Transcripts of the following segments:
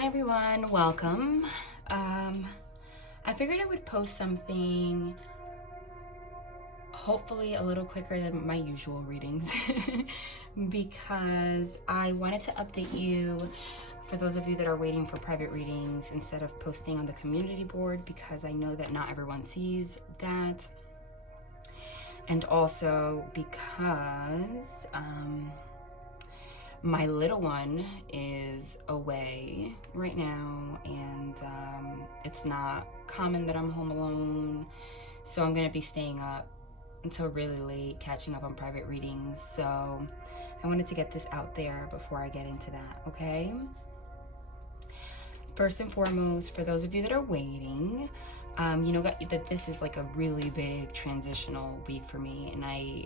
Hi everyone, welcome. I figured I would post something hopefully a little quicker than my usual readings because I wanted to update you for those of you that are waiting for private readings instead of posting on the community board, because I know that not everyone sees that, and also because my little one is away right now, and it's not common that I'm home alone, so I'm gonna be staying up until really late, catching up on private readings. So I wanted to get this out there before I get into that, okay? First and foremost, for those of you that are waiting, you know that this is like a really big transitional week for me, and I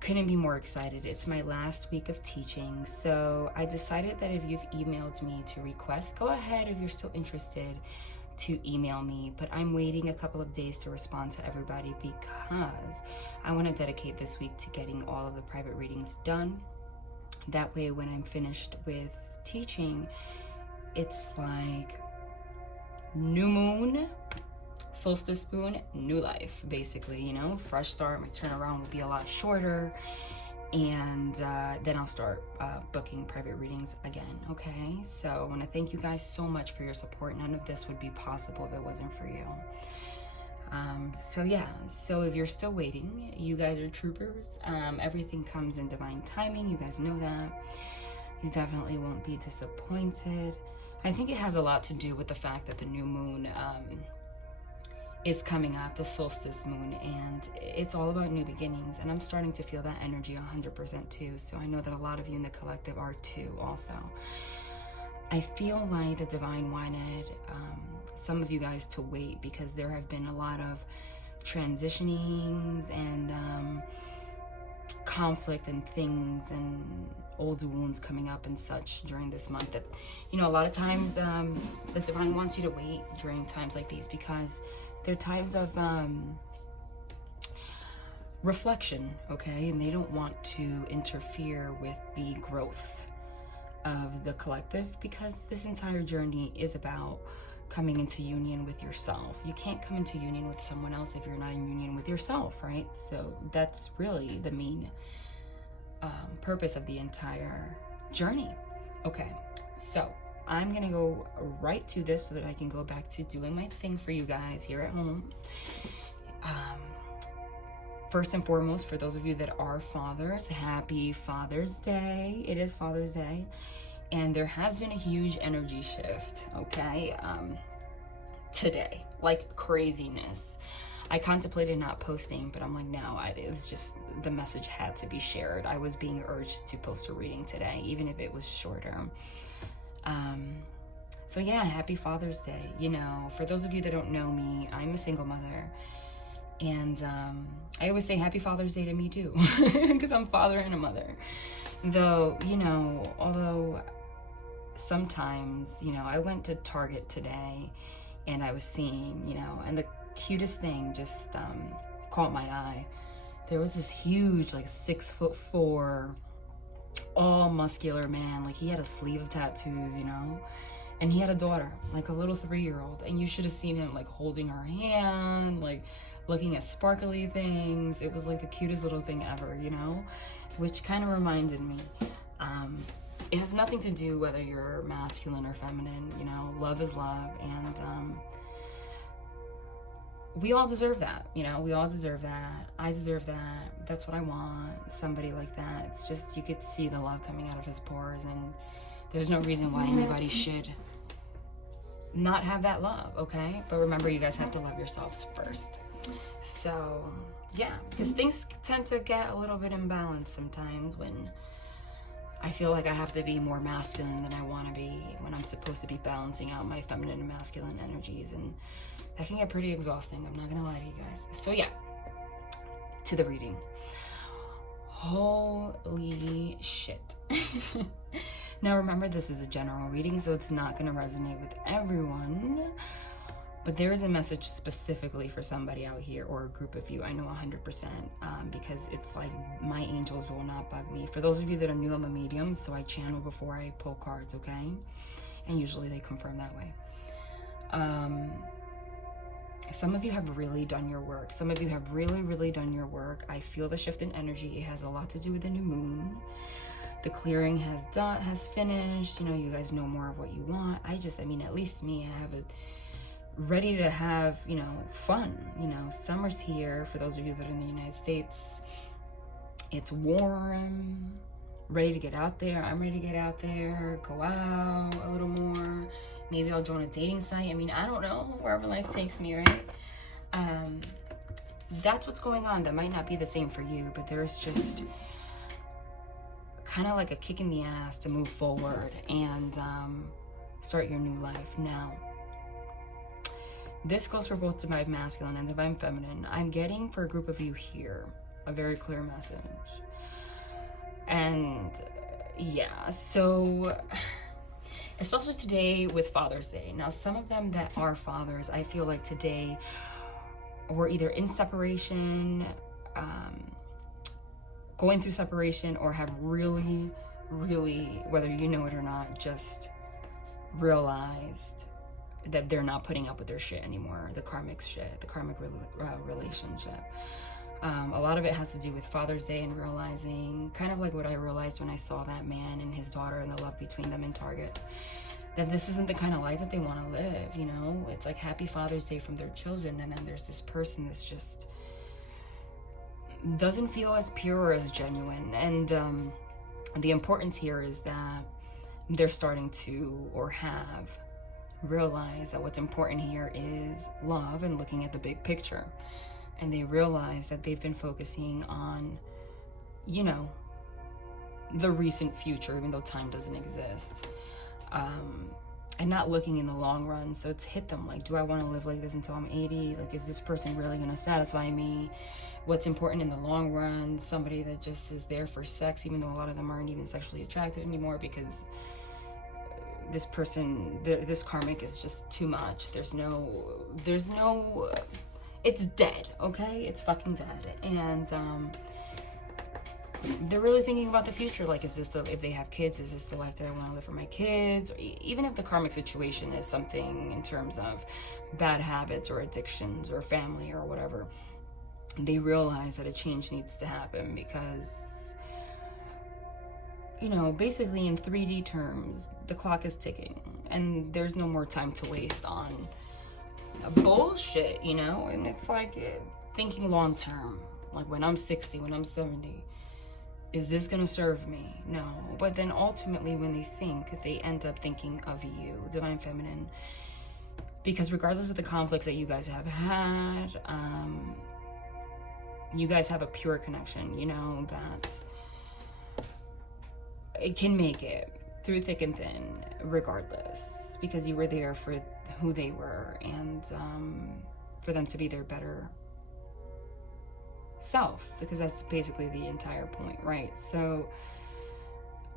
couldn't be more excited. It's my last week of teaching, so I decided that if you've emailed me to request, go ahead if you're still interested to email me, but I'm waiting a couple of days to respond to everybody because I want to dedicate this week to getting all of the private readings done. That way when I'm finished with teaching, it's like new moon, solstice moon, new life, basically, you know, fresh start. My turnaround will be a lot shorter, and then I'll start booking private readings again, okay? So I want to thank you guys so much for your support. None of this would be possible if it wasn't for you. So yeah, so if you're still waiting, you guys are troopers. Everything comes in divine timing. You guys know that. You definitely won't be disappointed. I think it has a lot to do with the fact that the new moon is coming up, the solstice moon, and it's all about new beginnings, and I'm starting to feel that energy 100% too. So I know that a lot of you in the collective are too also. I feel like the divine wanted some of you guys to wait because there have been a lot of transitionings and conflict and things and old wounds coming up and such during this month, that, you know, a lot of times the divine wants you to wait during times like these because they're times of reflection, okay? And they don't want to interfere with the growth of the collective, because this entire journey is about coming into union with yourself. You can't come into union with someone else if you're not in union with yourself, right? So that's really the main purpose of the entire journey. Okay, so I'm gonna go right to this so that I can go back to doing my thing for you guys here at home. First and foremost, for those of you that are fathers, happy Father's Day. It is Father's Day, and there has been a huge energy shift, okay, today, like craziness. I contemplated not posting, but I'm like, no, it was just, the message had to be shared. I was being urged to post a reading today, even if it was shorter. So yeah, happy Father's Day. You know, for those of you that don't know me, I'm a single mother, and I always say happy Father's Day to me too, because I'm a father and a mother. Though, you know, although sometimes, you know, I went to Target today and I was seeing, you know, and the cutest thing just caught my eye. There was this huge, like 6'4", all muscular man. Like, he had a sleeve of tattoos, you know, and he had a daughter, like a little 3-year-old, and you should have seen him like holding her hand, like looking at sparkly things. It was like the cutest little thing ever, you know, which kind of reminded me, it has nothing to do whether you're masculine or feminine, you know, love is love, and we all deserve that, you know, we all deserve that. I deserve that. That's what I want, somebody like that. It's just, you could see the love coming out of his pores, and there's no reason why anybody should not have that love, okay? But remember, you guys have to love yourselves first. So yeah, because things tend to get a little bit imbalanced sometimes when I feel like I have to be more masculine than I want to be, when I'm supposed to be balancing out my feminine and masculine energies, and that can get pretty exhausting, I'm not gonna lie to you guys. So yeah, to the reading. Holy shit. Now remember, this is a general reading, so it's not gonna resonate with everyone, but there is a message specifically for somebody out here, or a group of you, I know 100%, because it's like my angels will not bug me. For those of you that are new, I'm a medium, so I channel before I pull cards, okay? and usually they confirm that way. Some of you have really done your work. Some of you have really done your work. I feel the shift in energy. It has a lot to do with the new moon. The clearing has finished. You know, you guys know more of what you want. I mean, at least me, I have it ready to have, you know, fun. You know, summer's here. For those of you that are in the United States, it's warm, ready to get out there. I'm ready to get out there, go out a little more. Maybe I'll join a dating site. I mean, I don't know, wherever life takes me, right? That's what's going on. That might not be the same for you, but there's just kind of like a kick in the ass to move forward and start your new life. Now, this goes for both Divine Masculine and Divine Feminine. I'm getting, for a group of you here, a very clear message. And yeah, so especially today with Father's Day. Now, some of them that are fathers, I feel like today were either in separation, going through separation, or have really, whether you know it or not, just realized that they're not putting up with their shit anymore, the karmic shit, the karmic relationship. A lot of it has to do with Father's Day and realizing, kind of like what I realized when I saw that man and his daughter and the love between them in Target, that this isn't the kind of life that they want to live, you know? It's like Happy Father's Day from their children, and then there's this person that's just doesn't feel as pure or as genuine. And the importance here is that they're starting to, or have, realized that what's important here is love and looking at the big picture. And they realize that they've been focusing on, you know, the recent future, even though time doesn't exist, and not looking in the long run. So it's hit them like, do I want to live like this until I'm 80? Like, is this person really going to satisfy me? What's important in the long run? Somebody that just is there for sex, even though a lot of them aren't even sexually attracted anymore, because this person, this karmic is just too much. There's no, it's dead, okay? It's fucking dead. And they're really thinking about the future. Like, is this if they have kids, is this the life that I want to live for my kids? Or even if the karmic situation is something in terms of bad habits or addictions or family or whatever, they realize that a change needs to happen because, you know, basically in 3D terms, the clock is ticking and there's no more time to waste on bullshit, you know? And it's like thinking long term, like when I'm 60, when I'm 70, is this gonna serve me? No. But then ultimately when they think, they end up thinking of you, Divine Feminine, because regardless of the conflicts that you guys have had, you guys have a pure connection, you know, that it can make it through thick and thin regardless, because you were there for who they were, and for them to be their better self, because that's basically the entire point, right? So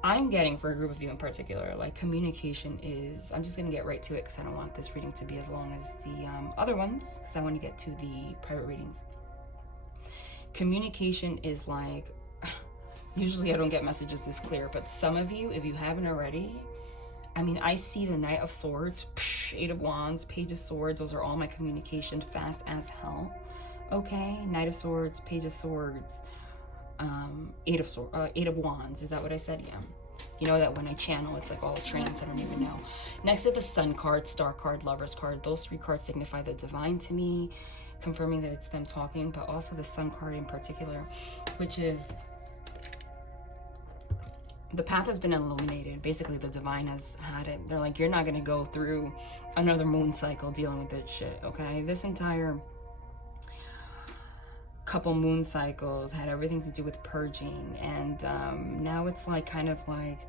I'm getting, for a group of you in particular, like communication is, I'm just gonna get right to it because I don't want this reading to be as long as the other ones, because I want to get to the private readings. Communication is like, usually I don't get messages this clear, but some of you, if you haven't already, I mean, I see the Knight of Swords, Eight of Wands, Page of Swords. Those are all my communication, fast as hell. Okay, Knight of Swords, Page of Swords, Eight of Wands. Is that what I said? Yeah. You know that when I channel, it's like all trains. I don't even know. Next to the Sun card, Star card, Lovers card. Those three cards signify the divine to me, confirming that it's them talking, but also the Sun card in particular, which is the path has been illuminated. Basically, the divine has had it. They're like, you're not going to go through another moon cycle dealing with this shit, okay? This entire couple moon cycles had everything to do with purging. And now it's like kind of like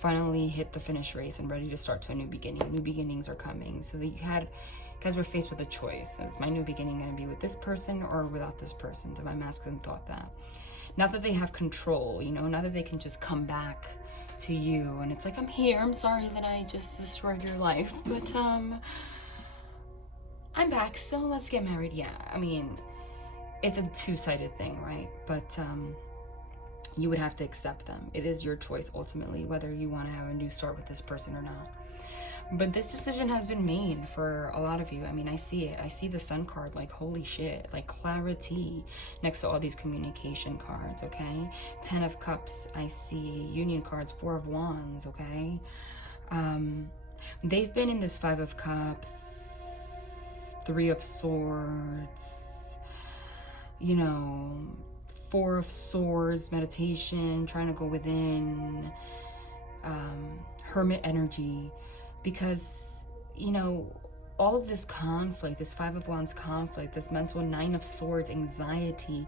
finally hit the finish race and ready to start to a new beginning. New beginnings are coming. So that you guys were faced with a choice. Is my new beginning going to be with this person or without this person? Divine Masculine thought that. Now that they have control, you know, now that they can just come back to you and it's like, I'm here, I'm sorry that I just destroyed your life, but I'm back, so let's get married. Yeah, I mean, it's a two-sided thing, right? But you would have to accept them. It is your choice ultimately whether you want to have a new start with this person or not. But this decision has been made for a lot of you. I mean, I see it. I see the Sun card, like, holy shit, like clarity next to all these communication cards, okay? 10 of Cups, I see Union cards, 4 of Wands, okay? They've been in this 5 of Cups, 3 of Swords, you know, 4 of Swords, meditation, trying to go within, hermit energy, because, you know, all of this conflict, this 5 of Wands conflict, this mental 9 of Swords anxiety,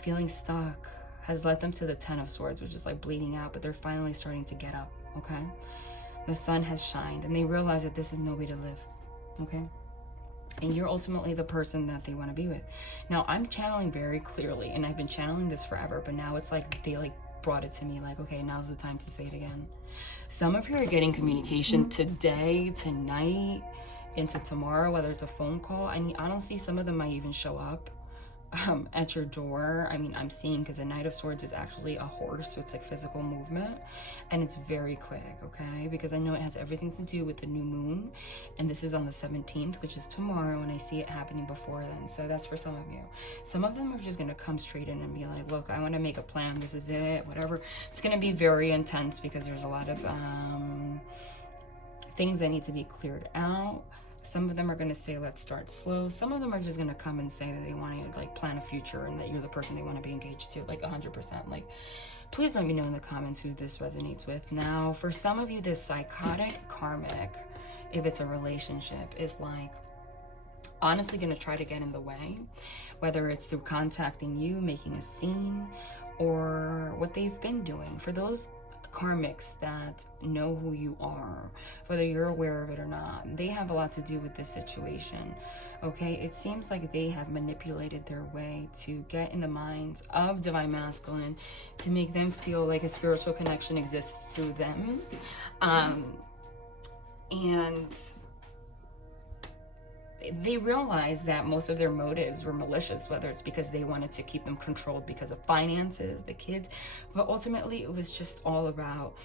feeling stuck, has led them to the 10 of Swords, which is like bleeding out, but they're finally starting to get up, okay? The sun has shined, and they realize that this is no way to live, okay? And you're ultimately the person that they want to be with. Now, I'm channeling very clearly, and I've been channeling this forever, but now it's like they like brought it to me, like, okay, now's the time to say it again. Some of you are getting communication today, tonight, into tomorrow, whether it's a phone call. I mean, I don't see, some of them might even show up at your door. I mean, I'm seeing, because the Knight of Swords is actually a horse, so it's like physical movement, and it's very quick, okay? Because I know it has everything to do with the new moon, and this is on the 17th, which is tomorrow, and I see it happening before then. So that's for some of you. Some of them are just gonna come straight in and be like, look, I want to make a plan, this is it, whatever. It's gonna be very intense, because there's a lot of things that need to be cleared out. Some of them are going to say, let's start slow. Some of them are just going to come and say that they want to like plan a future, and that you're the person they want to be engaged to, like 100%. Like, please let me know in the comments who this resonates with. Now, for some of you, this psychotic karmic, if it's a relationship, is like honestly going to try to get in the way, whether it's through contacting you, making a scene, or what they've been doing. For those karmics that know who you are, whether you're aware of it or not, they have a lot to do with this situation, okay? It seems like they have manipulated their way to get in the minds of Divine Masculine, to make them feel like a spiritual connection exists through them, and they realized that most of their motives were malicious, whether it's because they wanted to keep them controlled because of finances, the kids, but ultimately it was just all about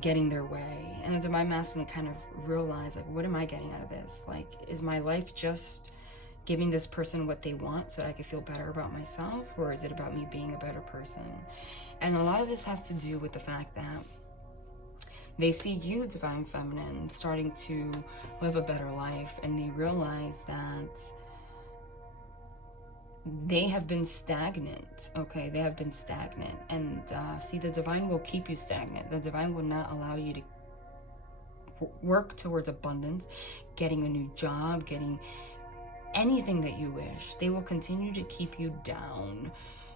getting their way. And the Divine Masculine kind of realized, like, what am I getting out of this? Like, is my life just giving this person what they want so that I could feel better about myself, or is it about me being a better person? And a lot of this has to do with the fact that they see you, Divine Feminine, starting to live a better life, and they realize that they have been stagnant, okay? They have been stagnant. And see, the Divine will keep you stagnant. The Divine will not allow you to work towards abundance, getting a new job, getting anything that you wish. They will continue to keep you down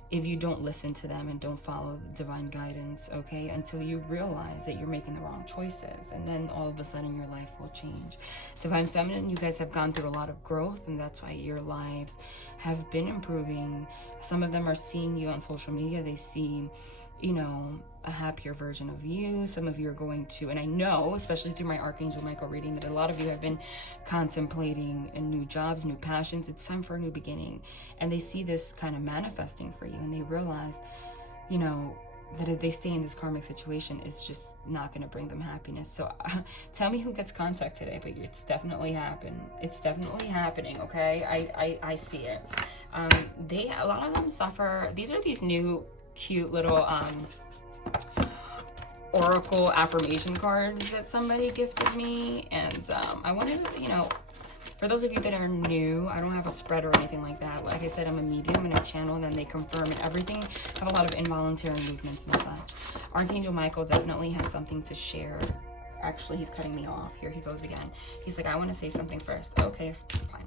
if you don't listen to them and don't follow divine guidance, okay? Until you realize that you're making the wrong choices, and then all of a sudden your life will change. Divine Feminine, you guys have gone through a lot of growth, and that's why your lives have been improving. Some of them are seeing you on social media. They see, you know, a happier version of you. Some of you are going to, and I know, especially through my Archangel Michael reading, that a lot of you have been contemplating new jobs, new passions. It's time for a new beginning. And they see this kind of manifesting for you, and they realize, you know, that if they stay in this karmic situation, it's just not going to bring them happiness. So tell me who gets contact today, but it's definitely happening. It's definitely happening, okay? I see it. A lot of them suffer. These are these new cute little oracle affirmation cards that somebody gifted me, and I wanted to, you know, for those of you that are new, I don't have a spread or anything like that. Like I said, I'm a medium and I channel, and then they confirm, and everything. I have a lot of involuntary movements and such. Archangel Michael definitely has something to share. Actually, he's cutting me off. Here he goes again. He's like, I want to say something first. Okay, fine.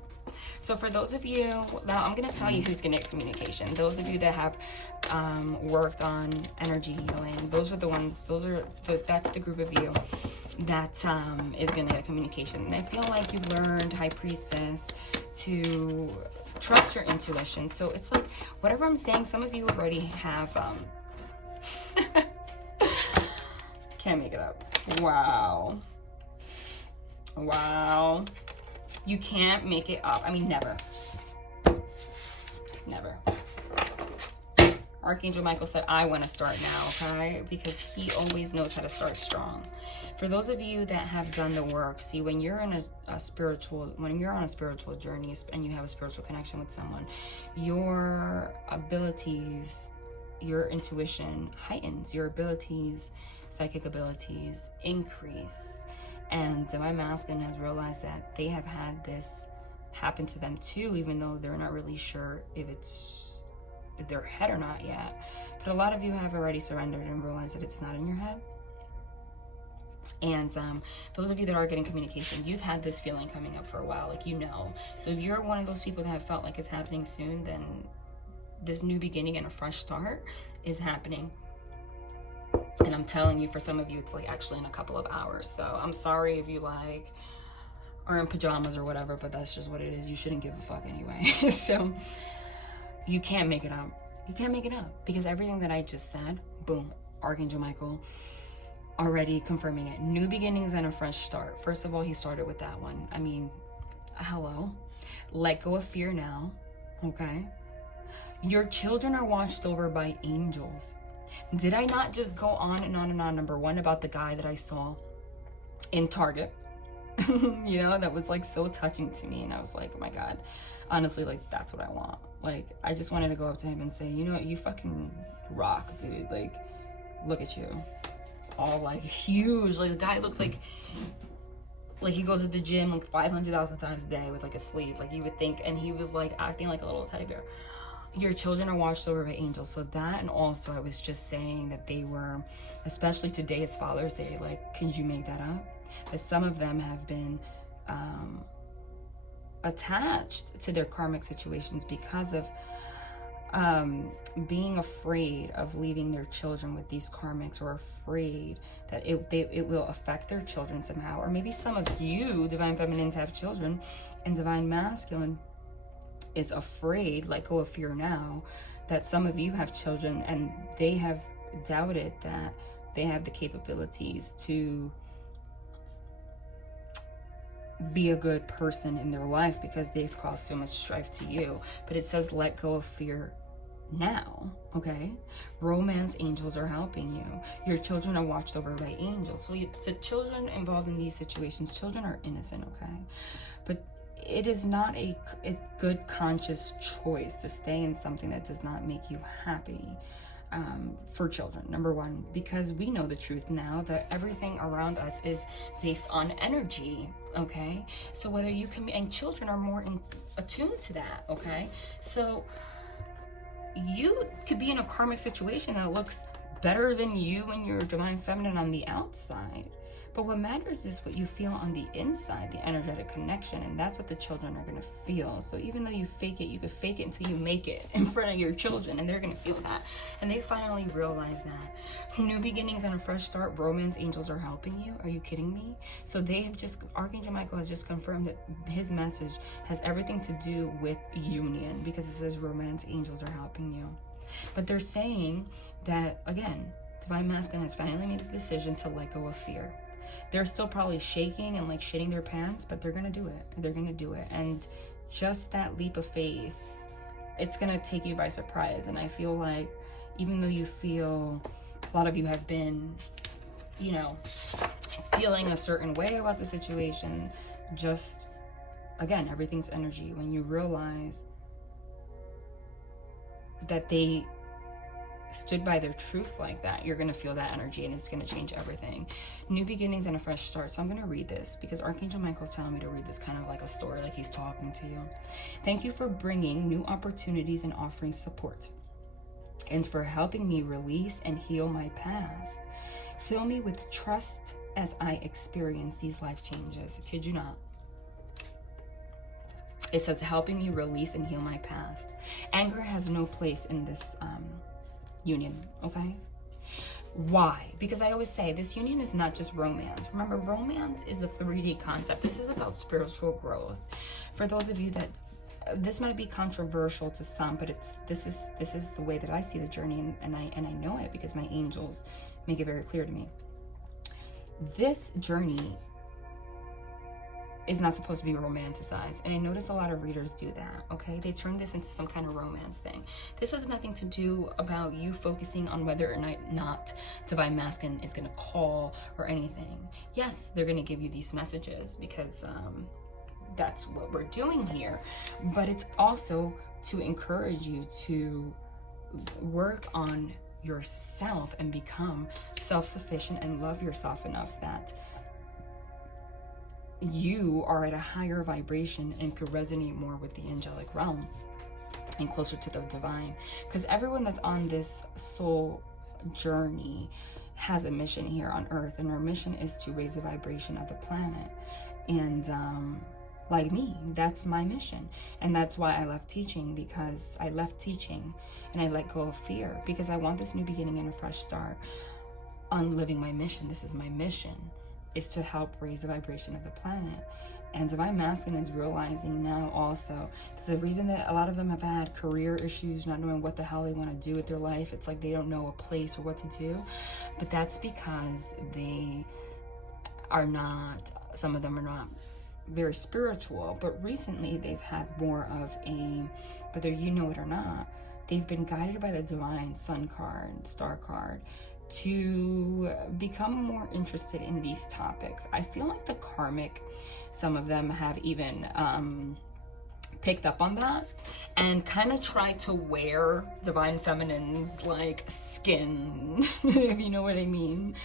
So for those of you, now I'm going to tell you who's going to get communication. Those of you that have worked on energy healing, those are the ones, that's the group of you that is going to get communication. And I feel like you've learned, High Priestess, to trust your intuition. So it's like, whatever I'm saying, some of you already have, can't make it up. Wow. Wow. You can't make it up. I mean, never. Never. Archangel Michael said, I want to start now, okay? Because he always knows how to start strong. For those of you that have done the work, see, when you're in when you're on a spiritual journey and you have a spiritual connection with someone, your abilities, your intuition heightens, your abilities, psychic abilities increase. And Divine Masculine has realized that they have had this happen to them too, even though they're not really sure if it's their head or not yet. But a lot of you have already surrendered and realized that it's not in your head. And those of you that are getting communication, you've had this feeling coming up for a while, like, you know. So if you're one of those people that have felt like it's happening soon, then this new beginning and a fresh start is happening. And I'm telling you, for some of you, it's like actually in a couple of hours. So I'm sorry if you like are in pajamas or whatever, but that's just what it is. You shouldn't give a fuck anyway. So you can't make it up. You can't make it up, because everything that I just said, boom, Archangel Michael already confirming it. New beginnings and a fresh start. First of all, he started with that one. I mean, hello. Let go of fear now, okay? Your children are watched over by angels. Did I not just go on and on and on, number one, about the guy that I saw in Target? You know, that was like so touching to me. And I was like, oh my God, honestly, like, that's what I want. Like, I just wanted to go up to him and say, you know what, you fucking rock, dude. Like, look at you. All like huge. Like, the guy looked like he goes to the gym like 500,000 times a day with like a sleeve, like you would think. And he was like acting like a little teddy bear. Your children are watched over by angels. So that, and also I was just saying that they were, especially today, it's Father's Day, like, can you make that up? That some of them have been attached to their karmic situations because of being afraid of leaving their children with these karmics, or afraid that it will affect their children somehow. Or maybe some of you Divine Feminines have children, and Divine Masculine is afraid, let go of fear now, that some of you have children and they have doubted that they have the capabilities to be a good person in their life because they've caused so much strife to you. But it says let go of fear now, okay? Romance angels are helping you. Your children are watched over by angels. So the children involved in these situations, children are innocent, okay? But it is not a good conscious choice to stay in something that does not make you happy. For children, number one, because we know the truth now that everything around us is based on energy, okay? So whether you can, and children are more attuned to that, okay? So you could be in a karmic situation that looks better than you and your Divine Feminine on the outside, but what matters is what you feel on the inside, the energetic connection, and that's what the children are going to feel. So even though you fake it, you could fake it until you make it in front of your children, and they're going to feel that. And they finally realize that. New beginnings and a fresh start, romance angels are helping you. Are you kidding me? So they have just, Archangel Michael has just confirmed that his message has everything to do with union, because it says romance angels are helping you. But they're saying that, again, Divine Masculine has finally made the decision to let go of fear. They're still probably shaking and like shitting their pants, but they're gonna do it. They're gonna do it. And just that leap of faith, it's gonna take you by surprise. And I feel like, even though you feel, a lot of you have been, you know, feeling a certain way about the situation, just, again, everything's energy. When you realize that they stood by their truth like that, you're going to feel that energy, and it's going to change everything. New beginnings and a fresh start. So I'm going to read this because Archangel Michael is telling me to read this kind of like a story, like he's talking to you. Thank you for bringing new opportunities and offering support, and for helping me release and heal my past. Fill me with trust as I experience these life changes. Kid you not. It says helping me release and heal my past. Anger has no place in this union, okay? Why? Because I always say this union is not just romance. Remember, romance is a 3D concept. This is about spiritual growth. For those of you that this might be controversial to some, but this is the way that I see the journey, and I know it because my angels make it very clear to me. This journey is not supposed to be romanticized. And I notice a lot of readers do that, okay? They turn this into some kind of romance thing. This has nothing to do about you focusing on whether or not Divine Masculine is gonna call or anything. Yes, they're gonna give you these messages because that's what we're doing here. But it's also to encourage you to work on yourself and become self-sufficient and love yourself enough that you are at a higher vibration and could resonate more with the angelic realm and closer to the divine. Because everyone that's on this soul journey has a mission here on earth, and our mission is to raise the vibration of the planet. And like me, that's my mission. And that's why I left teaching, because I left teaching and I let go of fear, because I want this new beginning and a fresh start on living my mission. This is my mission, is to help raise the vibration of the planet. And Divine Masculine is realizing now also that the reason that a lot of them have had career issues, not knowing what the hell they want to do with their life, it's like they don't know a place or what to do. But that's because they are not, some of them are not very spiritual. But recently they've had more of a, whether you know it or not, they've been guided by the divine sun card, star card, to become more interested in these topics. I feel like the karmic, some of them have even picked up on that and kind of tried to wear divine feminine's like skin, if you know what I mean,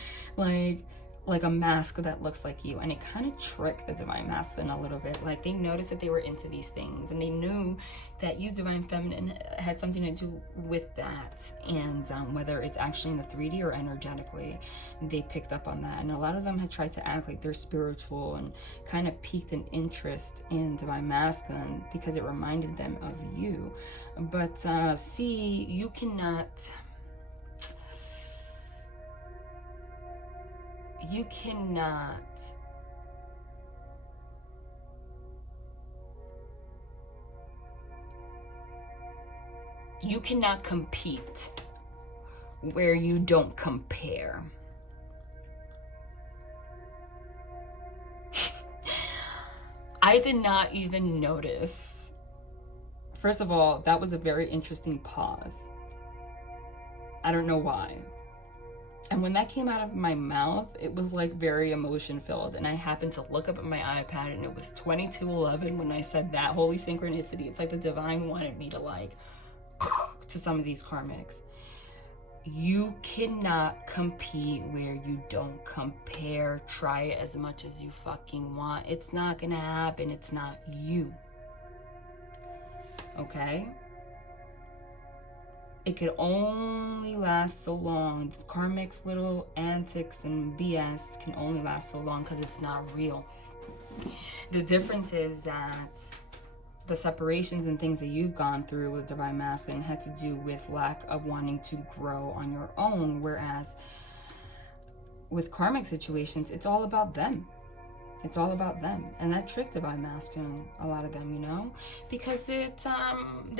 like a mask that looks like you. And it kind of tricked the Divine Masculine a little bit. Like, they noticed that they were into these things, and they knew that you, Divine Feminine, had something to do with that. And whether it's actually in the 3D or energetically, they picked up on that. And a lot of them had tried to act like they're spiritual and kind of piqued an interest in Divine Masculine because it reminded them of you. But see, you cannot compete where you don't compare. I did not even notice. First of all, that was a very interesting pause. I don't know why. And when that came out of my mouth, it was like very emotion filled. And I happened to look up at my iPad and it was 22:11 when I said that. Holy synchronicity. It's like the divine wanted me to like to some of these karmics. You cannot compete where you don't compare. Try it as much as you fucking want. It's not gonna happen. It's not you. Okay? It could only last so long. This karmic's little antics and BS can only last so long because it's not real. The difference is that the separations and things that you've gone through with Divine Masculine had to do with lack of wanting to grow on your own, whereas with karmic situations, it's all about them. It's all about them. And that tricked Divine Masculine, a lot of them, you know? Because they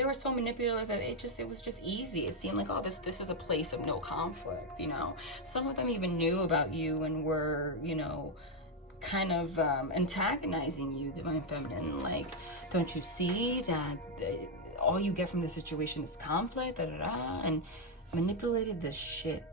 were so manipulative, it was just easy. It seemed like, oh, this is a place of no conflict, you know? Some of them even knew about you and were, you know, kind of antagonizing you, Divine Feminine. Like, don't you see that all you get from the situation is conflict, and manipulated the shit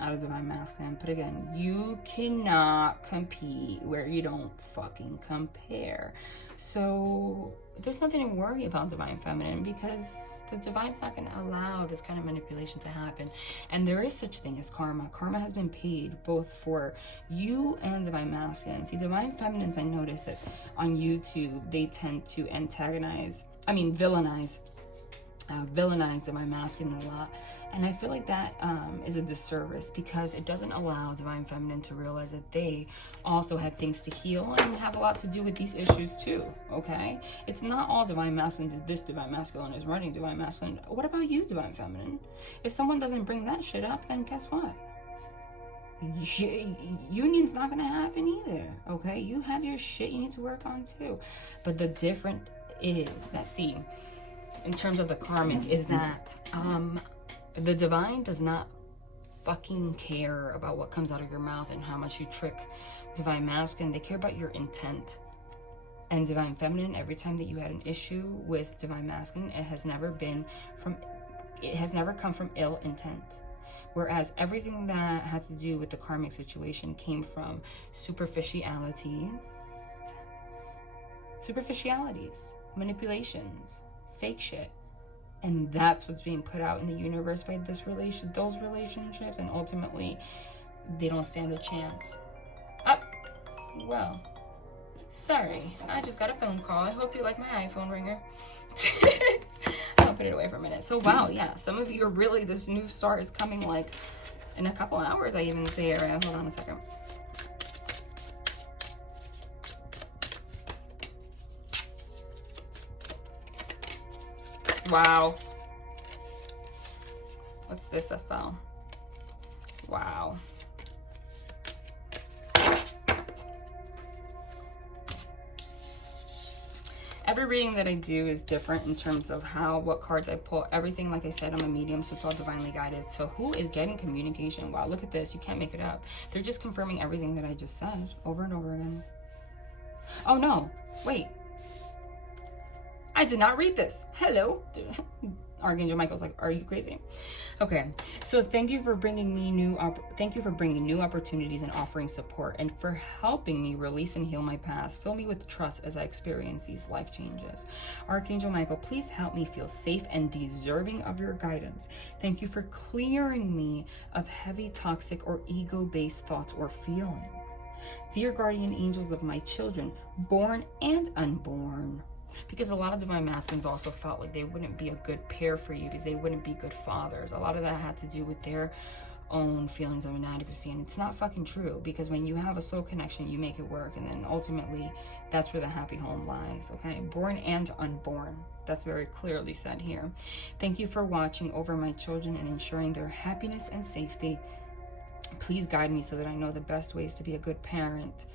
out of Divine Masculine. But again, you cannot compete where you don't fucking compare. So there's nothing to worry about Divine Feminine, because the divine's not going to allow this kind of manipulation to happen. And there is such thing as karma. Karma has been paid both for you and Divine Masculine. See, Divine Feminines, I notice that on YouTube, they tend to villainize Divine Masculine a lot. And I feel like that is a disservice, because it doesn't allow Divine Feminine to realize that they also had things to heal and have a lot to do with these issues too, okay? It's not all Divine Masculine. This Divine Masculine is running Divine Masculine. What about you, Divine Feminine? If someone doesn't bring that shit up, then guess what? Union's not gonna happen either, okay? You have your shit you need to work on too. But the difference is that, see, in terms of the karmic, is that the divine does not fucking care about what comes out of your mouth and how much you trick Divine Masculine. They care about your intent. and Divine Feminine, every time that you had an issue with Divine Masculine, it has never come from ill intent. Whereas everything that had to do with the karmic situation came from superficialities, manipulations, fake shit. And that's what's being put out in the universe by those relationships, and ultimately they don't stand a chance. Well, sorry, I just got a phone call. I hope you like my iPhone ringer. I'll put it away for a minute. So wow, yeah, some of you are really, this new start is coming like in a couple hours, I even say it right. Hold on a second. Wow. What's this, FL? Wow. Every reading that I do is different in terms of what cards I pull. Everything, like I said, I'm a medium, so it's all divinely guided. So who is getting communication? Wow, look at this. You can't make it up. They're just confirming everything that I just said over and over again. Oh, no. Wait. I did not read this. Hello. Archangel Michael's like, are you crazy? Okay, so thank you for bringing me new opportunities and offering support, and for helping me release and heal my past. Fill me with trust as I experience these life changes. Archangel Michael, please help me feel safe and deserving of your guidance. Thank you for clearing me of heavy, toxic, or ego-based thoughts or feelings. Dear guardian angels of my children, born and unborn. Because a lot of Divine Masculines also felt like they wouldn't be a good pair for you because they wouldn't be good fathers. A lot of that had to do with their own feelings of inadequacy, and it's not fucking true, because when you have a soul connection, you make it work, and then ultimately that's where the happy home lies. Okay, born and unborn, that's very clearly said here. Thank you for watching over my children and ensuring their happiness and safety. Please guide me so that I know the best ways to be a good parent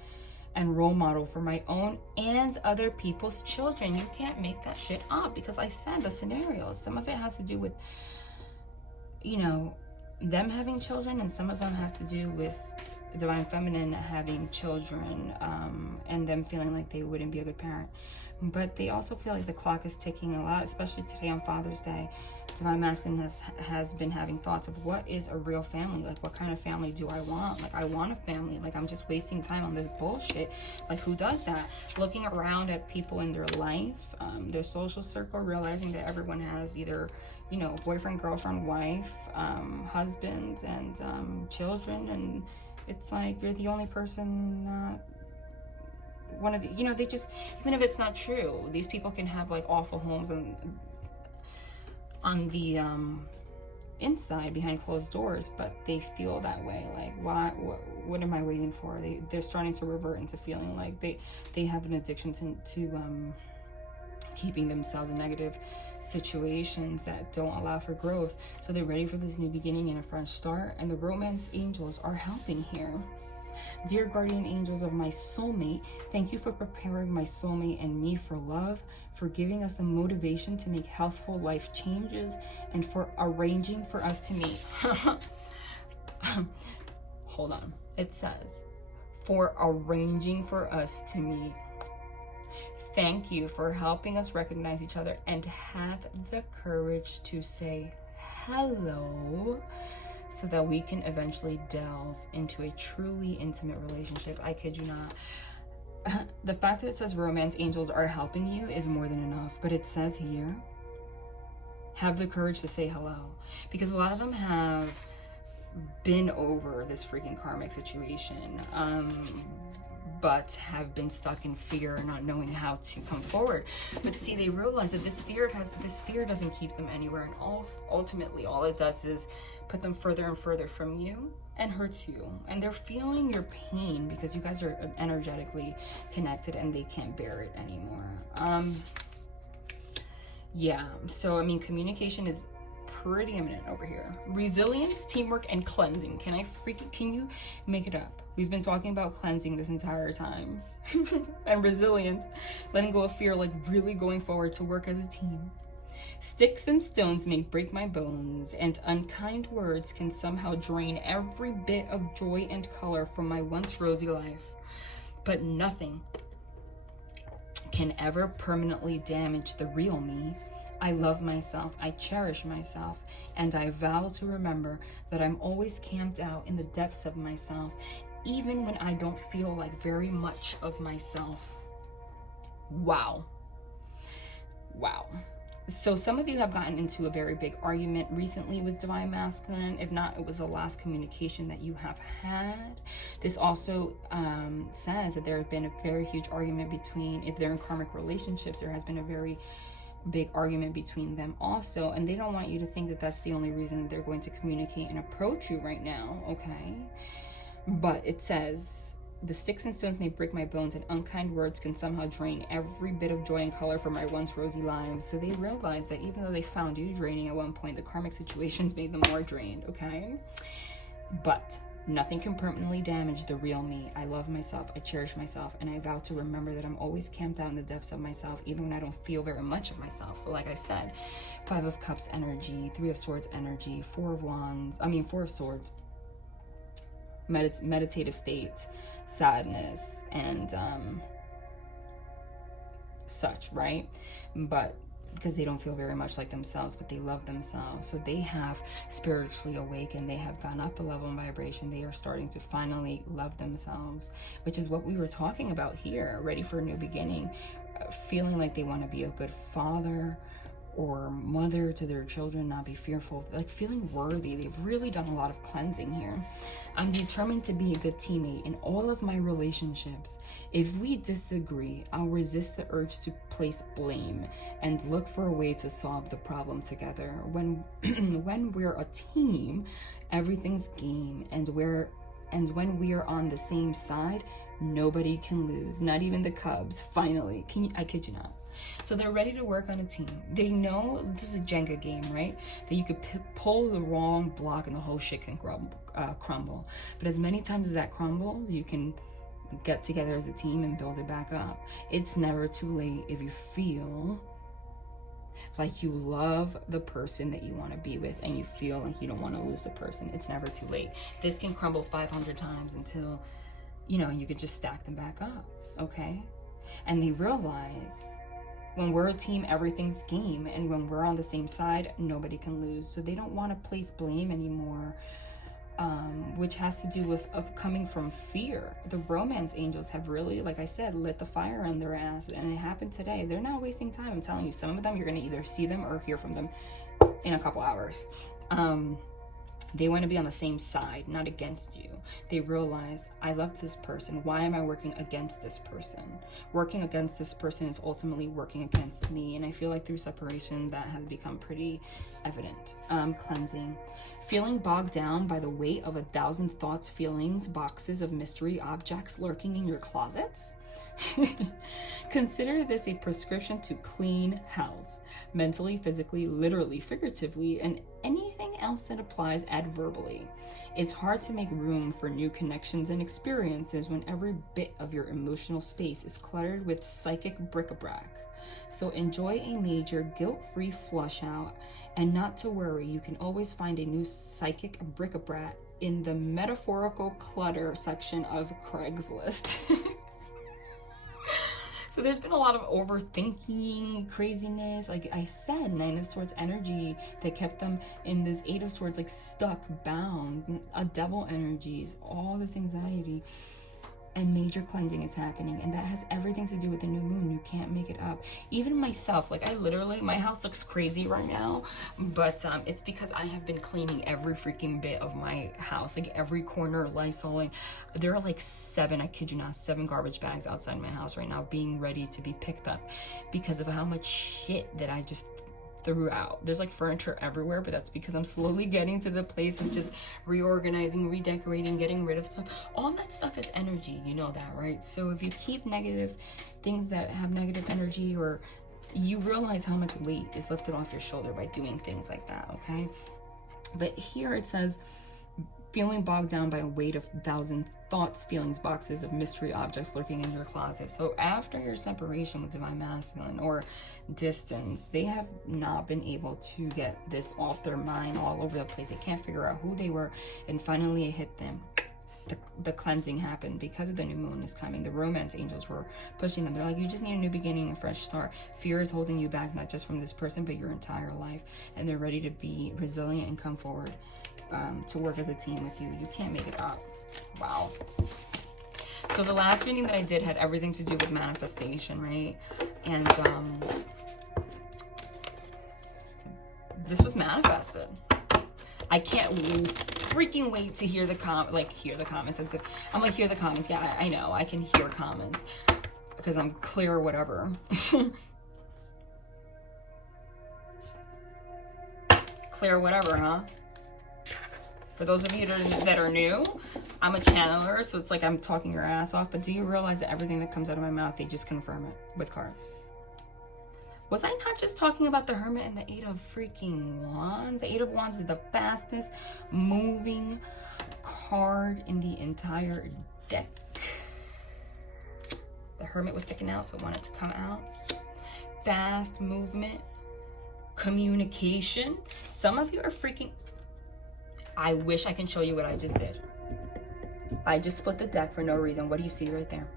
and role model for my own and other people's children. You can't make that shit up, because I said the scenarios, some of it has to do with, you know, them having children, and some of them has to do with Divine Feminine having children, and them feeling like they wouldn't be a good parent. But they also feel like the clock is ticking a lot, especially today on Father's Day. Divine Masculine has been having thoughts of what is a real family? Like, what kind of family do I want? Like, I want a family. Like, I'm just wasting time on this bullshit. Like, who does that? Looking around at people in their life, their social circle, realizing that everyone has either, you know, boyfriend, girlfriend, wife, husband, and children. And it's like, you're the only person that one of the, you know, they just, even if it's not true, these people can have like awful homes and on the inside behind closed doors, but they feel that way. Like, what am I waiting for? They're starting to revert into feeling like they have an addiction to keeping themselves in negative situations that don't allow for growth. So they're ready for this new beginning and a fresh start, and the romance angels are helping here. Dear guardian angels of my soulmate, thank you for preparing my soulmate and me for love, for giving us the motivation to make healthful life changes, and for arranging for us to meet. Hold on. It says, for arranging for us to meet. Thank you for helping us recognize each other and have the courage to say hello, so that we can eventually delve into a truly intimate relationship. I kid you not. The fact that it says romance angels are helping you is more than enough, but it says here, have the courage to say hello. Because a lot of them have been over this freaking karmic situation, but have been stuck in fear, not knowing how to come forward. But see, they realize that this fear doesn't keep them anywhere, and ultimately all it does is put them further and further from you and hurts you. And they're feeling your pain because you guys are energetically connected and they can't bear it anymore. Yeah, so I mean, communication is pretty imminent over here. Resilience, teamwork, and cleansing. Can you make it up? We've been talking about cleansing this entire time. And resilience, letting go of fear, like really going forward to work as a team. Sticks and stones may break my bones, and unkind words can somehow drain every bit of joy and color from my once rosy life. But nothing can ever permanently damage the real me. I love myself, I cherish myself, and I vow to remember that I'm always camped out in the depths of myself, even when I don't feel like very much of myself. Wow. Wow. So some of you have gotten into a very big argument recently with Divine Masculine. If not, it was the last communication that you have had. This also says that there has been a very huge argument between, if they're in karmic relationships, there has been a very big argument between them also, and they don't want you to think that that's the only reason that they're going to communicate and approach you right now, okay? But it says, the sticks and stones may break my bones, and unkind words can somehow drain every bit of joy and color from my once rosy lives. So they realize that even though they found you draining at one point, the karmic situations made them more drained, okay? But nothing can permanently damage the real me. I love myself, I cherish myself, and I vow to remember that I'm always camped out in the depths of myself, even when I don't feel very much of myself. So like I said, 5 of Cups energy, 3 of Swords energy, 4 of Swords, meditative state, sadness, and such, right? But because they don't feel very much like themselves, but they love themselves. So they have spiritually awakened. They have gone up a level in vibration. They are starting to finally love themselves, which is what we were talking about here, ready for a new beginning, feeling like they want to be a good father or mother to their children, not be fearful, like feeling worthy. They've really done a lot of cleansing here. I'm determined to be a good teammate in all of my relationships. If we disagree, I'll resist the urge to place blame and look for a way to solve the problem together. When we're a team, everything's game, and when we are on the same side, nobody can lose, not even the Cubs. Finally, I kid you not. So they're ready to work on a team. They know this is a Jenga game, right? That you could pull the wrong block and the whole shit can crumble. But as many times as that crumbles, you can get together as a team and build it back up. It's never too late if you feel like you love the person that you want to be with and you feel like you don't want to lose the person. It's never too late. This can crumble 500 times until, you could just stack them back up, okay? And they realize, when we're a team, everything's game. And when we're on the same side, nobody can lose. So they don't want to place blame anymore, which has to do with coming from fear. The romance angels have really, like I said, lit the fire on their ass. And it happened today. They're not wasting time. I'm telling you, some of them, you're going to either see them or hear from them in a couple hours. They want to be on the same side, not against you. They realize, I love this person. Why am I working against this person? Working against this person is ultimately working against me. And I feel like through separation, that has become pretty evident. Cleansing. Feeling bogged down by the weight of 1,000 thoughts, feelings, boxes of mystery objects lurking in your closets? Consider this a prescription to clean house, mentally, physically, literally, figuratively, and anything else that applies adverbally. It's hard to make room for new connections and experiences when every bit of your emotional space is cluttered with psychic bric-a-brac. So enjoy a major guilt-free flush out, and not to worry, you can always find a new psychic bric-a-brac in the metaphorical clutter section of Craigslist. So there's been a lot of overthinking, craziness. Like I said, 9 of Swords energy that kept them in this 8 of Swords, like stuck, bound, a devil energies, all this anxiety. And major cleansing is happening, and that has everything to do with the new moon. You can't make it up. Even myself, like I literally, my house looks crazy right now, but it's because I have been cleaning every freaking bit of my house, like every corner, Lysoling. There are like 7, I kid you not, 7 garbage bags outside my house right now being ready to be picked up because of how much shit that I just threw out. There's like furniture everywhere, but that's because I'm slowly getting to the place of just reorganizing, redecorating, getting rid of stuff. All that stuff is energy, you know that, right? So if you keep negative things that have negative energy, or you realize how much weight is lifted off your shoulder by doing things like that, okay? But here it says, feeling bogged down by a weight of 1,000 thoughts, feelings, boxes of mystery objects lurking in your closet. So after your separation with Divine Masculine or distance, they have not been able to get this off their mind all over the place. They can't figure out who they were, and finally it hit them. the cleansing happened because of the new moon is coming. The romance angels were pushing them. They're like, you just need a new beginning, a fresh start. Fear is holding you back, not just from this person, but your entire life. And they're ready to be resilient and come forward to work as a team with you. You can't make it up. Wow. So the last reading that I did had everything to do with manifestation, right? And this was manifested. I can't freaking wait to hear the hear the comments. I'm like, hear the comments. Yeah, I know. I can hear comments because I'm clear or whatever. Clear whatever, huh? For those of you that are new, I'm a channeler, so it's like I'm talking your ass off. But do you realize that everything that comes out of my mouth, they just confirm it with cards? Was I not just talking about the Hermit and the Eight of freaking Wands? The Eight of Wands is the fastest moving card in the entire deck. The Hermit was sticking out, so I wanted to come out. Fast movement, communication. Some of you are freaking... I wish I can show you what I just did. I just split the deck for no reason. What do you see right there?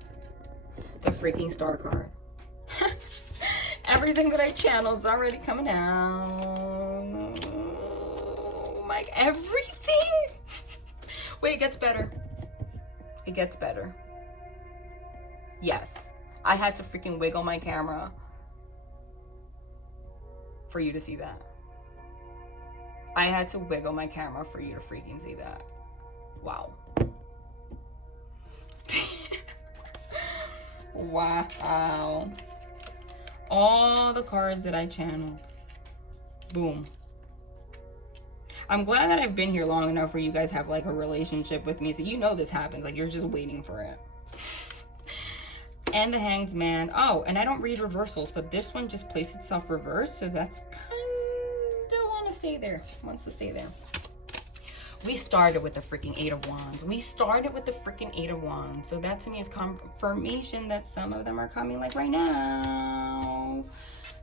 The freaking Star card. Everything that I channeled is already coming out. Like everything. Wait, it gets better. It gets better. Yes. I had to freaking wiggle my camera for you to see that. I had to wiggle my camera for you to freaking see that. Wow. Wow. All the cards that I channeled. Boom. I'm glad that I've been here long enough where you guys have like a relationship with me. So you know this happens. Like you're just waiting for it. And the Hanged Man. Oh, and I don't read reversals, but this one just placed itself reversed. So that's kind of want to stay there. Wants to stay there. We started with the freaking Eight of Wands. We started with the freaking Eight of Wands. So that to me is confirmation that some of them are coming like right now.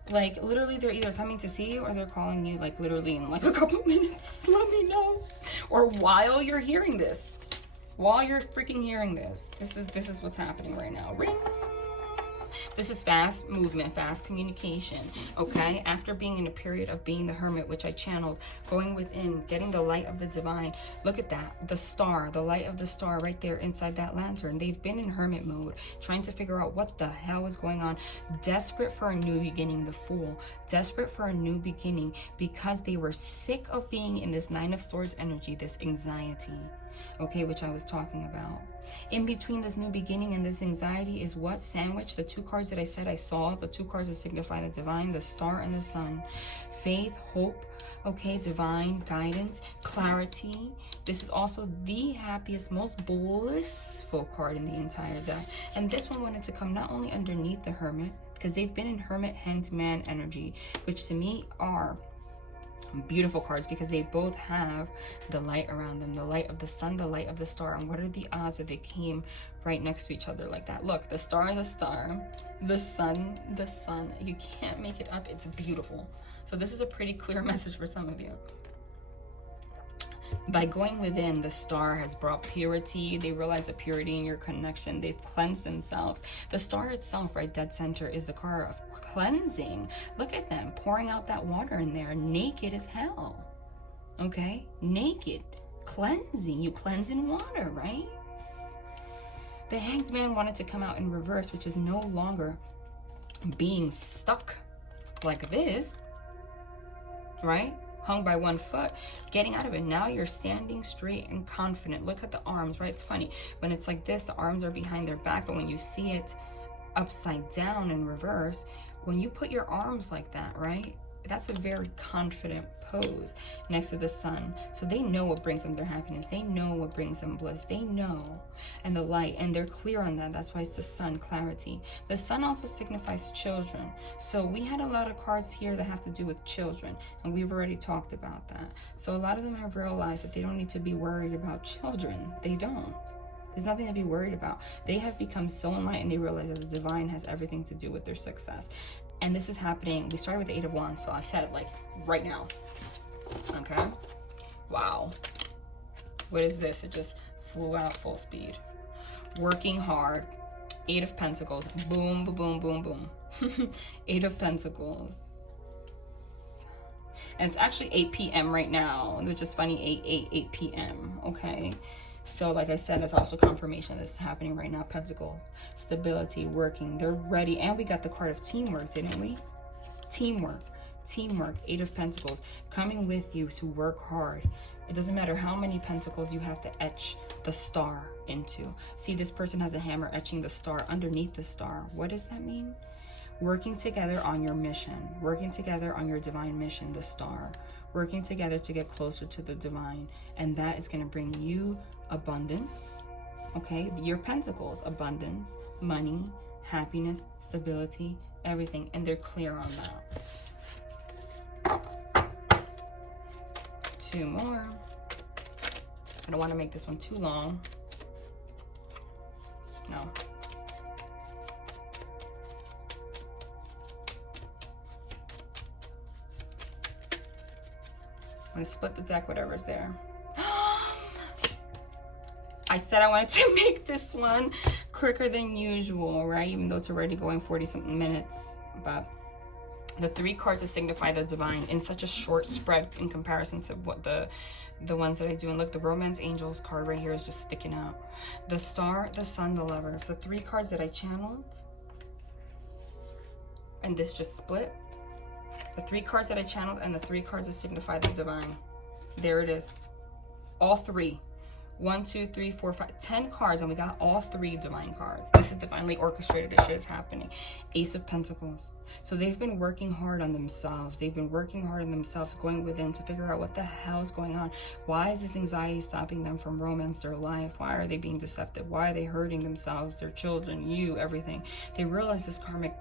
Like literally they're either coming to see you or they're calling you like literally in like a couple minutes. Let me know. Or while you're hearing this. While you're freaking hearing this. This is what's happening right now. Ring. This is fast movement, fast communication, okay? After being in a period of being the Hermit, which I channeled, going within, getting the light of the divine. Look at that, the star, the light of the star right there inside that lantern. They've been in Hermit mode, trying to figure out what the hell is going on. Desperate for a new beginning, the Fool. Desperate for a new beginning because they were sick of being in this Nine of Swords energy, this anxiety, okay, which I was talking about. In between this new beginning and this anxiety is what? Sandwich. The two cards that I said I saw, the two cards that signify the divine, the star and the sun. Faith, hope, okay, divine, guidance, clarity. This is also the happiest, most blissful card in the entire deck. And this one wanted to come not only underneath the Hermit, because they've been in Hermit, Hanged Man energy, which to me are beautiful cards because they both have the light around them, the light of the sun, the light of the star. And what are the odds that they came right next to each other like that? Look, the star and the star, the sun, you can't make it up. It's beautiful. So this is a pretty clear message for some of you. By going within, the star has brought purity. They realize the purity in your connection. They've cleansed themselves. The star itself, right dead center, is the card of cleansing. Look at them pouring out that water in there, naked as hell. Okay, naked, cleansing. You cleanse in water, right? The Hanged Man wanted to come out in reverse, which is no longer being stuck like this, right? Hung by one foot, getting out of it. Now you're standing straight and confident. Look at the arms, right? It's funny when it's like this, the arms are behind their back, but when you see it upside down in reverse, when you put your arms like that, right, that's a very confident pose next to the sun. So they know what brings them their happiness. They know what brings them bliss. They know. And the light, and they're clear on that. That's why it's the sun, clarity. The sun also signifies children. So we had a lot of cards here that have to do with children, and we've already talked about that. So a lot of them have realized that they don't need to be worried about children. They don't. There's nothing to be worried about. They have become so enlightened, they realize that the divine has everything to do with their success. And this is happening. We started with the Eight of Wands, so I said like right now. Okay. Wow. What is this? It just flew out full speed. Working hard. 8 of Pentacles. Boom, boom, boom, boom. 8 of Pentacles. And it's actually 8 p.m. right now, which is funny, 8 p.m., okay? So like I said, that's also confirmation this is happening right now. Pentacles, stability, working, they're ready. And we got the card of teamwork, didn't we? Teamwork, 8 of Pentacles, coming with you to work hard. It doesn't matter how many pentacles you have to etch the star into. See, this person has a hammer etching the star underneath the star. What does that mean? Working together on your mission, working together on your divine mission, the star, working together to get closer to the divine. And that is going to bring you abundance, okay? Your pentacles, abundance, money, happiness, stability, everything. And they're clear on that. 2 more. I don't want to make this one too long. No. I'm going to split the deck, whatever's there. I said I wanted to make this one quicker than usual, right? Even though it's already going 40-something minutes. But the 3 cards that signify the divine in such a short spread in comparison to what the ones that I do. And look, the Romance Angels card right here is just sticking out. The Star, the Sun, the Lover. So 3 cards that I channeled. And this just split. The 3 cards that I channeled and the 3 cards that signify the divine. There it is. All 3. 1, 2, 3, 4, 5, 10 cards, and we got all 3 divine cards. This is divinely orchestrated. This shit is happening. Ace of Pentacles. So they've been working hard on themselves. They've been working hard on themselves, going within to figure out what the hell is going on. Why is this anxiety stopping them from romance their life? Why are they being deceptive? Why are they hurting themselves, their children, you, everything? They realize these karmic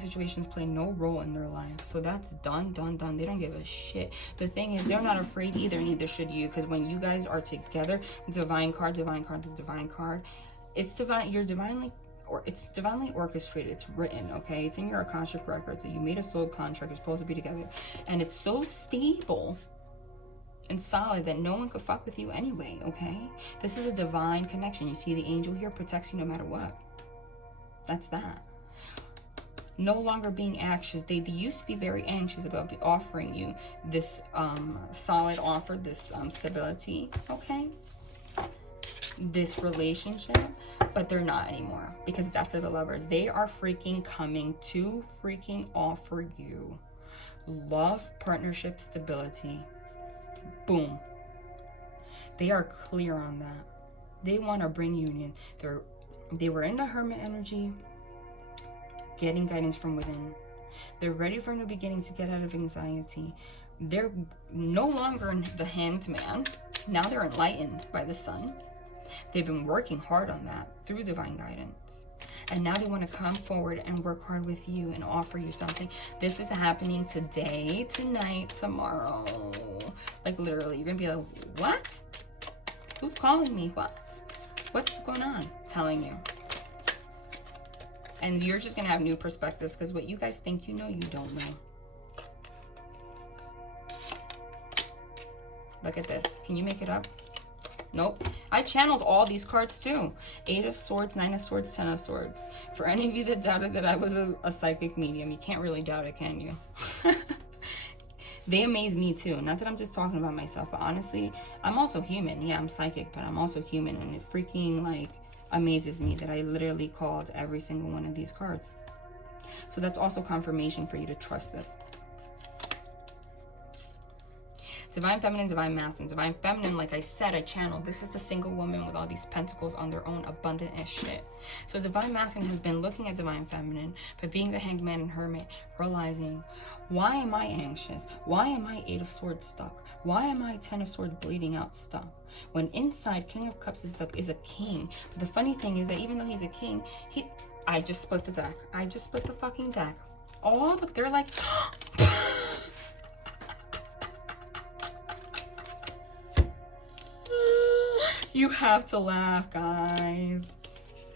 situations play no role in their life. So that's done. They don't give a shit. The thing is, they're not afraid either, neither should you, because when you guys are together, divine card, it's divine. You're divinely, or it's divinely orchestrated. It's written, okay? It's in your Akashic records that you made a soul contract. You're supposed to be together, and it's so stable and solid that no one could fuck with you anyway, okay? This is a divine connection. You see the angel here protects you no matter what. That's that. No longer being anxious. They used to be very anxious about offering you this solid offer, this stability, okay? This relationship, but they're not anymore because it's after the Lovers. They are freaking coming to freaking offer you love, partnership, stability. Boom. They are clear on that. They want to bring union. They were in the Hermit energy, getting guidance from within. They're ready for a new beginning to get out of anxiety. They're no longer in the Hanged Man. Now they're enlightened by the Sun. They've been working hard on that through divine guidance. And now they want to come forward and work hard with you and offer you something. This is happening today, tonight, tomorrow. Like literally, you're going to be like, what? Who's calling me? What? What's going on? Telling you. And you're just going to have new perspectives because what you guys think you know, you don't know. Look at this. Can you make it up? Nope. I channeled all these cards too. 8 of Swords, 9 of Swords, 10 of Swords. For any of you that doubted that I was a psychic medium, you can't really doubt it, can you? They amaze me too. Not that I'm just talking about myself, but honestly, I'm also human. Yeah, I'm psychic, but I'm also human. And it freaking like amazes me that I literally called every single one of these cards. So that's also confirmation for you to trust this. Divine Feminine, Divine Masculine. Divine Feminine, like I said, I channeled. This is the single woman with all these pentacles on their own, abundant as shit. So Divine Masculine has been looking at Divine Feminine, but being the Hanged Man and Hermit, realizing, why am I anxious? Why am I 8 of Swords stuck? Why am I 10 of Swords bleeding out stuck? When inside, King of Cups is a king. But the funny thing is that even though he's a king, I just split the deck. I just split the fucking deck. They're like... You have to laugh, guys.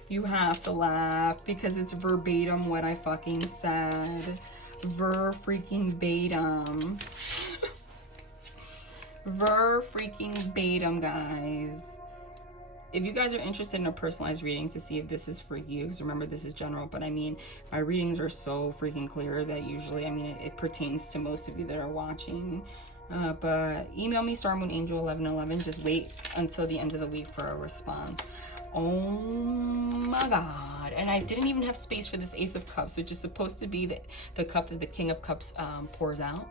You have to laugh because it's verbatim what I fucking said. Ver-freaking-batum, guys. if you guys are interested in a personalized reading to see if this is for you, because remember, this is general, but I mean, my readings are so freaking clear that usually, I mean, it pertains to most of you that are watching. But email me, StarMoonAngel1111. Just wait until the end of the week for a response. Oh my God. And I didn't even have space for this Ace of Cups, which is supposed to be the cup that the King of Cups pours out.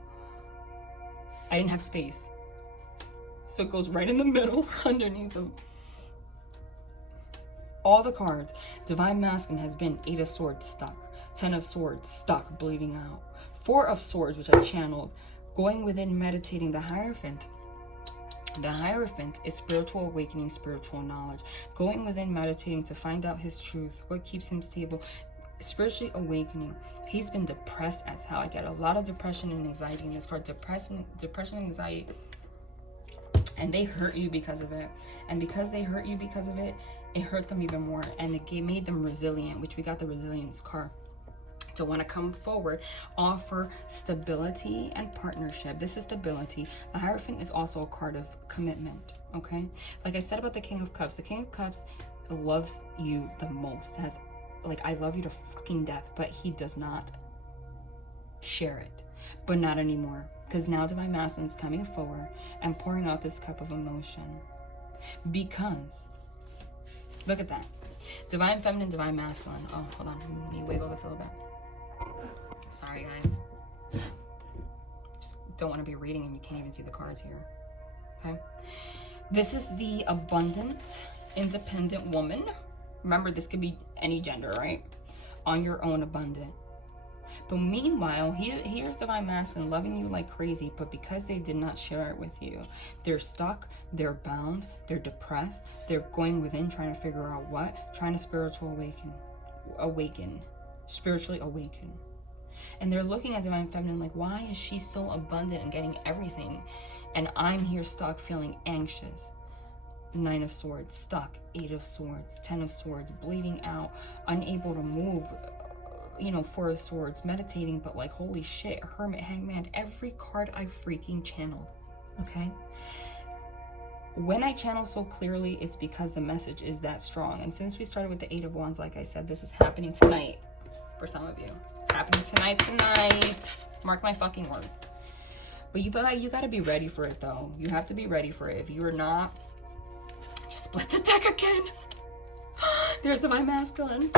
I didn't have space. So it goes right in the middle underneath them. All the cards. Divine Masculine has been 8 of Swords stuck. 10 of Swords stuck, bleeding out. 4 of Swords, which I channeled. Going within, meditating. The Hierophant. The Hierophant is spiritual awakening, spiritual knowledge. Going within, meditating to find out his truth. What keeps him stable. Spiritually awakening. He's been depressed as hell. I get a lot of depression and anxiety in this card. Depression and anxiety. And they hurt you because of it. And because they hurt you because of it, it hurt them even more. And it made them resilient, which we got the resilience card. To want to come forward, offer stability and partnership. This is stability. The Hierophant is also a card of commitment, okay? Like I said about the King of Cups, the King of Cups loves you the most. Has, like, I love you to fucking death, but he does not share it. But not anymore. Because now Divine Masculine is coming forward and pouring out this cup of emotion. Because, look at that. Divine Feminine, Divine Masculine. Oh, hold on. Let me wiggle this a little bit. Sorry, guys. Just don't want to be reading and you can't even see the cards here. Okay? This is the abundant, independent woman. Remember, this could be any gender, right? On your own, abundant. But meanwhile, here's Divine Masculine loving you like crazy, but because they did not share it with you, they're stuck, they're bound, they're depressed, they're going within, trying to figure out what? Trying to spiritually awaken. And they're looking at Divine Feminine like, why is she so abundant and getting everything? And I'm here stuck, feeling anxious. 9 of Swords, stuck. 8 of Swords, 10 of Swords, bleeding out, unable to move. 4 of Swords, meditating, but like, holy shit, Hermit, Hangman, every card I freaking channeled, okay? When I channel so clearly, it's because the message is that strong. And since we started with the 8 of Wands, like I said, this is happening tonight for some of you. It's happening tonight. Mark my fucking words. But you got to be ready for it, though. You have to be ready for it. If you are not, just split the deck again. There's Divine Masculine.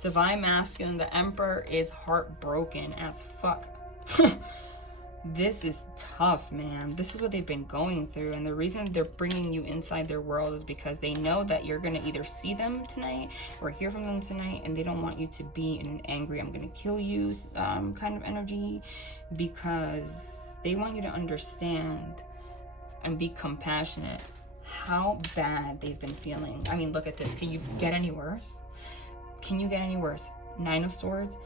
Divine Masculine, the Emperor is heartbroken as fuck. This is tough, man. This is what they've been going through. And the reason they're bringing you inside their world is because they know that you're going to either see them tonight or hear from them tonight. And they don't want you to be in an angry, I'm going to kill you kind of energy. Because they want you to understand and be compassionate how bad they've been feeling. I mean, look at this. Can you get any worse? Can you get any worse? 9 of Swords,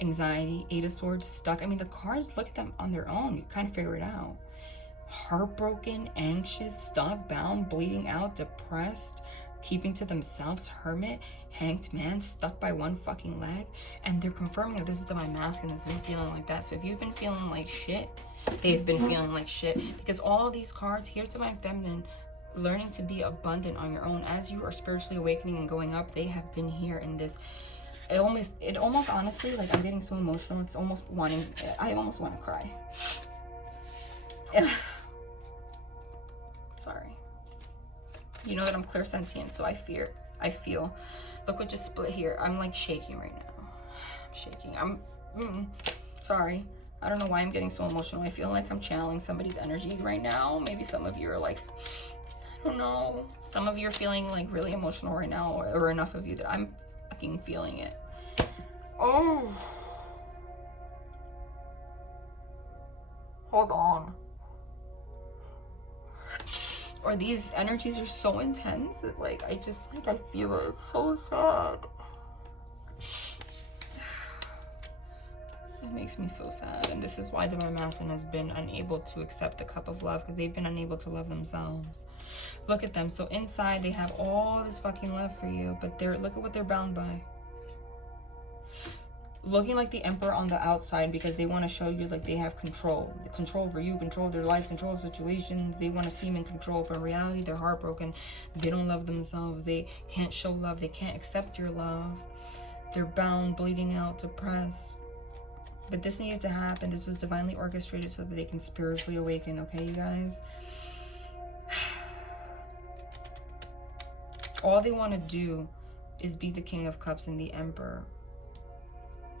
anxiety, 8 of Swords, stuck. I mean, the cards, look at them on their own. You kind of figure it out. Heartbroken, anxious, stuck, bound, bleeding out, depressed, keeping to themselves, Hermit, Hanged Man, stuck by one fucking leg. And they're confirming that this is Divine Masculine that's been feeling like that. So if you've been feeling like shit, they've been feeling like shit. Because all of these cards, here's Divine Feminine, learning to be abundant on your own as you are spiritually awakening and going up. They have been here in this. It almost honestly, like, I'm getting so emotional. It's almost I almost want to cry. Sorry. You know that I'm clairsentient, so I feel. Look what just split here. I'm like shaking right now. I'm shaking. Sorry. I don't know why I'm getting so emotional. I feel like I'm channeling somebody's energy right now. Maybe some of you are like, I don't know. Some of you are feeling like really emotional right now, or enough of you that I'm fucking feeling it. Oh. Hold on. Or these energies are so intense that, like, I feel it. It's so sad. It makes me so sad. And this is why Divine Masculine has been unable to accept the cup of love, because they've been unable to love themselves. Look at them. So inside they have all this fucking love for you, but look at what they're bound by. looking like the Emperor on the outside because they want to show you like they have control over you, control their life, control of situations. They want to seem in control, but in reality they're heartbroken. They don't love themselves. They can't show love. They can't accept your love. They're bound, bleeding out, depressed. But this needed to happen. This was divinely orchestrated so that they can spiritually awaken, okay, you guys? All they want to do is be the King of Cups and the Emperor.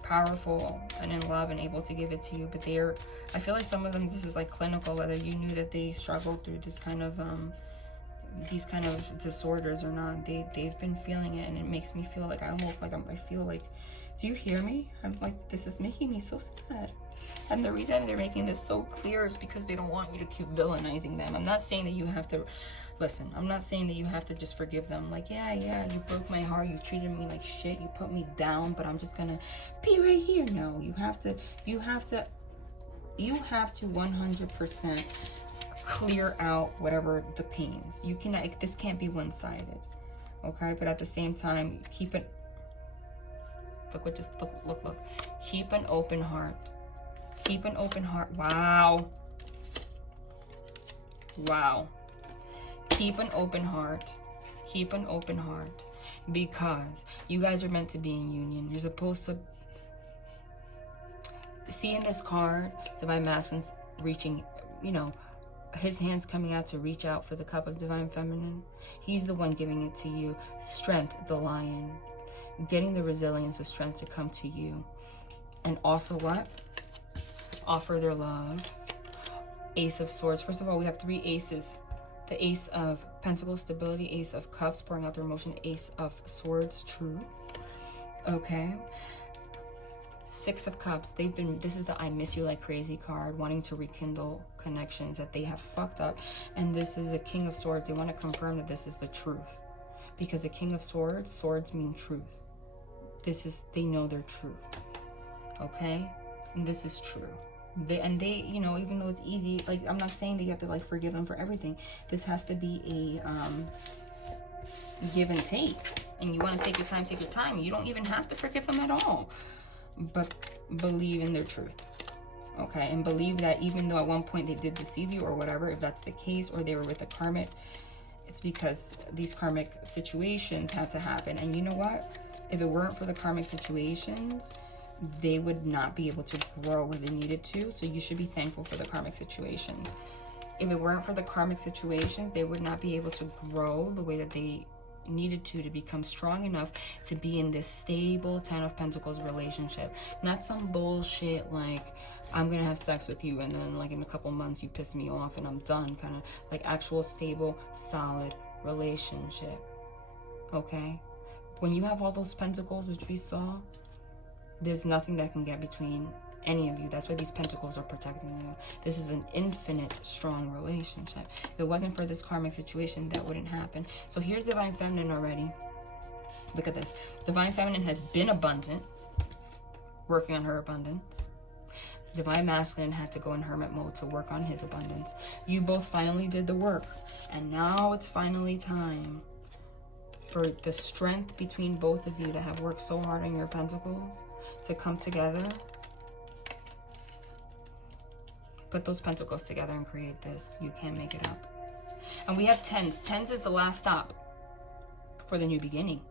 Powerful and in love and able to give it to you. But they're, I feel like some of them, this is like clinical, whether you knew that they struggled through this kind of, these kind of disorders or not. They've been feeling it, and it makes me feel like I feel like, do you hear me? I'm like, this is making me so sad. And the reason they're making this so clear is because they don't want you to keep villainizing them. I'm not saying that you have to, listen, I'm not saying that you have to just forgive them. Like, yeah, you broke my heart, you treated me like shit, you put me down, but I'm just gonna be right here. No, you have to 100% clear out whatever the pains. You cannot, this can't be one-sided, okay? But at the same time, keep it, look, keep an open heart. Keep an open heart. Wow. Keep an open heart. Keep an open heart. Because you guys are meant to be in union. You're supposed to see in this card, Divine Masculine's reaching, you know, his hands coming out to reach out for the cup of Divine Feminine. He's the one giving it to you. Strength, the lion. Getting the resilience, the strength to come to you. And offer what? Offer their love. Ace of Swords. First of all, we have 3 aces. The Ace of Pentacles, stability. Ace of Cups, pouring out their emotion. Ace of Swords, truth. Okay. 6 of Cups. This is the I miss you like crazy card, wanting to rekindle connections that they have fucked up. And this is the King of Swords. They want to confirm that this is the truth. Because the King of Swords, swords mean truth. They know their truth. Okay? And this is true. They, you know, even though it's easy, like, I'm not saying that you have to, like, forgive them for everything. This has to be a give and take. And you want to take your time. You don't even have to forgive them at all. But believe in their truth. Okay? And believe that even though at one point they did deceive you or whatever, if that's the case, or they were with a karmic, it's because these karmic situations had to happen. And you know what? If it weren't for the karmic situations, they would not be able to grow where they needed to. So you should be thankful for the karmic situations. If it weren't for the karmic situations, they would not be able to grow the way that they needed to become strong enough to be in this stable 10 of Pentacles relationship. Not some bullshit like, I'm gonna have sex with you and then like in a couple months you piss me off and I'm done, kind of like actual stable, solid relationship. Okay? When you have all those pentacles, which we saw, there's nothing that can get between any of you. That's why these pentacles are protecting you. This is an infinite, strong relationship. If it wasn't for this karmic situation, that wouldn't happen. So here's Divine Feminine already. Look at this. Divine Feminine has been abundant, working on her abundance. Divine Masculine had to go in hermit mode to work on his abundance. You both finally did the work. And now it's finally time for the strength between both of you that have worked so hard on your pentacles to come together. Put those pentacles together and create this. You can't make it up. And we have 10s. 10s is the last stop for the new beginning.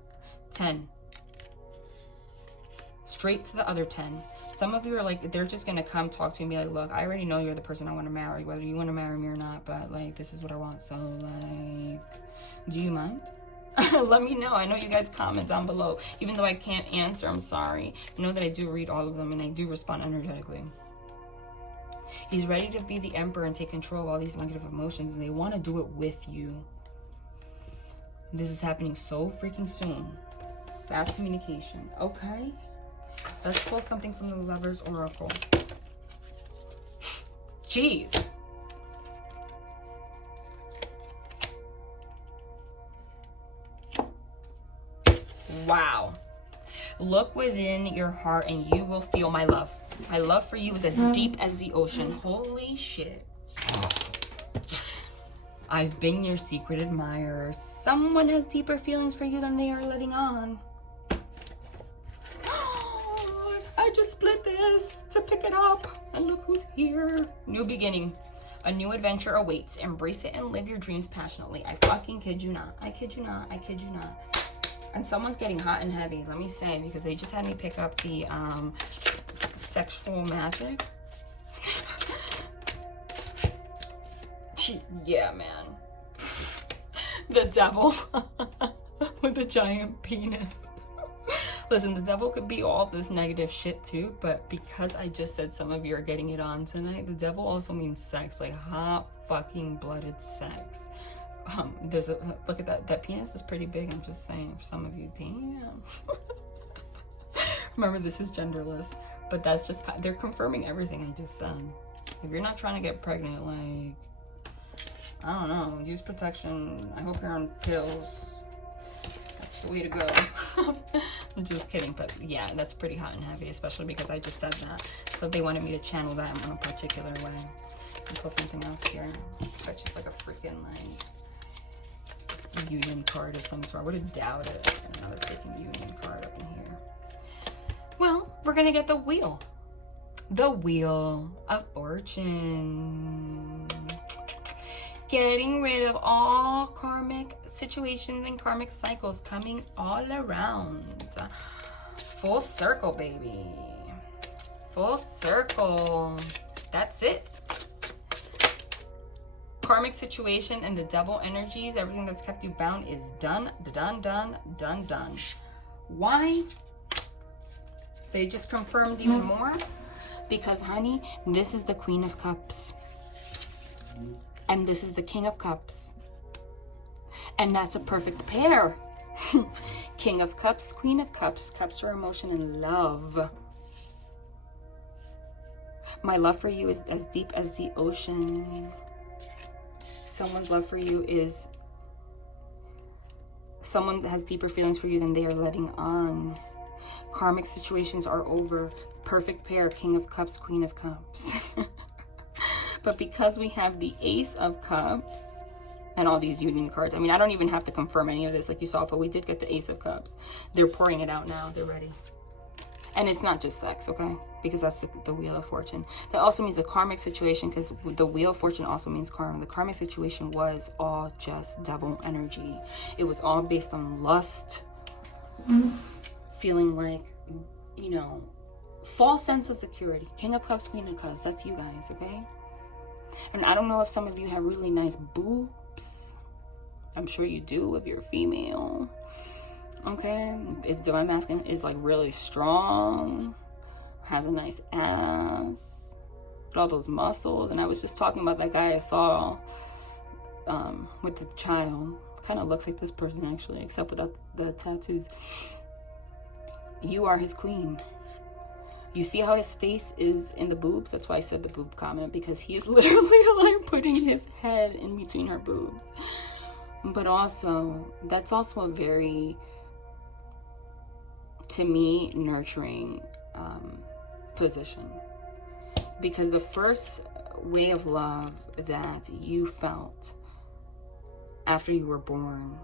10. Straight to the other 10. Some of you are like, they're just going to come talk to you and be like, look, I already know you're the person I want to marry, whether you want to marry me or not, but like, this is what I want. So like, do you mind? Let me know. I know you guys comment down below. Even though I can't answer, I'm sorry. Know that I do read all of them and I do respond energetically. He's ready to be the Emperor and take control of all these negative emotions, and they want to do it with you. This is happening so freaking soon. Fast communication. Okay. Let's pull something from the Lover's Oracle. Jeez. Wow. Look within your heart and you will feel my love. My love for you is as deep as the ocean. Holy shit. I've been your secret admirer. Someone has deeper feelings for you than they are letting on. I just split this to pick it up. And look who's here. New beginning. A new adventure awaits. Embrace it and live your dreams passionately. I fucking kid you not. I kid you not. I kid you not. And someone's getting hot and heavy, let me say, because they just had me pick up the sexual magic. Yeah, man. The devil with a giant penis. Listen, the devil could be all this negative shit too, but because I just said some of you are getting it on tonight, the devil also means sex, like hot fucking blooded sex. There's a look at that penis is pretty big. I'm just saying, for some of you, damn. Remember, this is genderless, but that's just, they're confirming everything I just said. If you're not trying to get pregnant, like, I don't know, use protection. I hope you're on pills. That's the way to go. I'm just kidding, but yeah, that's pretty hot and heavy, especially because I just said that. So they wanted me to channel that in a particular way. And put something else here. It's just like a freaking like union card of some sort. I would have doubted another freaking union card up in here. Well, we're gonna get the wheel. The Wheel of Fortune. Getting rid of all karmic situations and karmic cycles coming all around. Full circle, baby. Full circle. That's it. Karmic situation and the devil energies, everything that's kept you bound is done, done, done, done, done. Why? They just confirmed even more. Because, honey, this is the Queen of Cups. And this is the King of Cups. And that's a perfect pair. King of Cups, Queen of Cups. Cups are emotion and love. My love for you is as deep as the ocean. Someone's love for you is... Someone has deeper feelings for you than they are letting on. Karmic situations are over. Perfect pair, King of Cups, Queen of Cups. But because we have the Ace of Cups and all these union cards, I mean, I don't even have to confirm any of this like you saw, but we did get the Ace of Cups. They're pouring it out now. They're ready. And it's not just sex, okay? Because that's the Wheel of Fortune. That also means the karmic situation, because the Wheel of Fortune also means karma. The karmic situation was all just devil energy. It was all based on lust, feeling like, you know, false sense of security. King of Cups, Queen of Cups. That's you guys, okay? And I don't know if some of you have really nice boobs. I'm sure you do if you're female. Okay? If divine masculine is like really strong, has a nice ass, with all those muscles. And I was just talking about that guy I saw with the child. Kind of looks like this person actually, except without the tattoos. You are his queen. You see how his face is in the boobs? That's why I said the boob comment, because he's literally like putting his head in between her boobs. But also, that's also a very, to me, nurturing position. Because the first way of love that you felt after you were born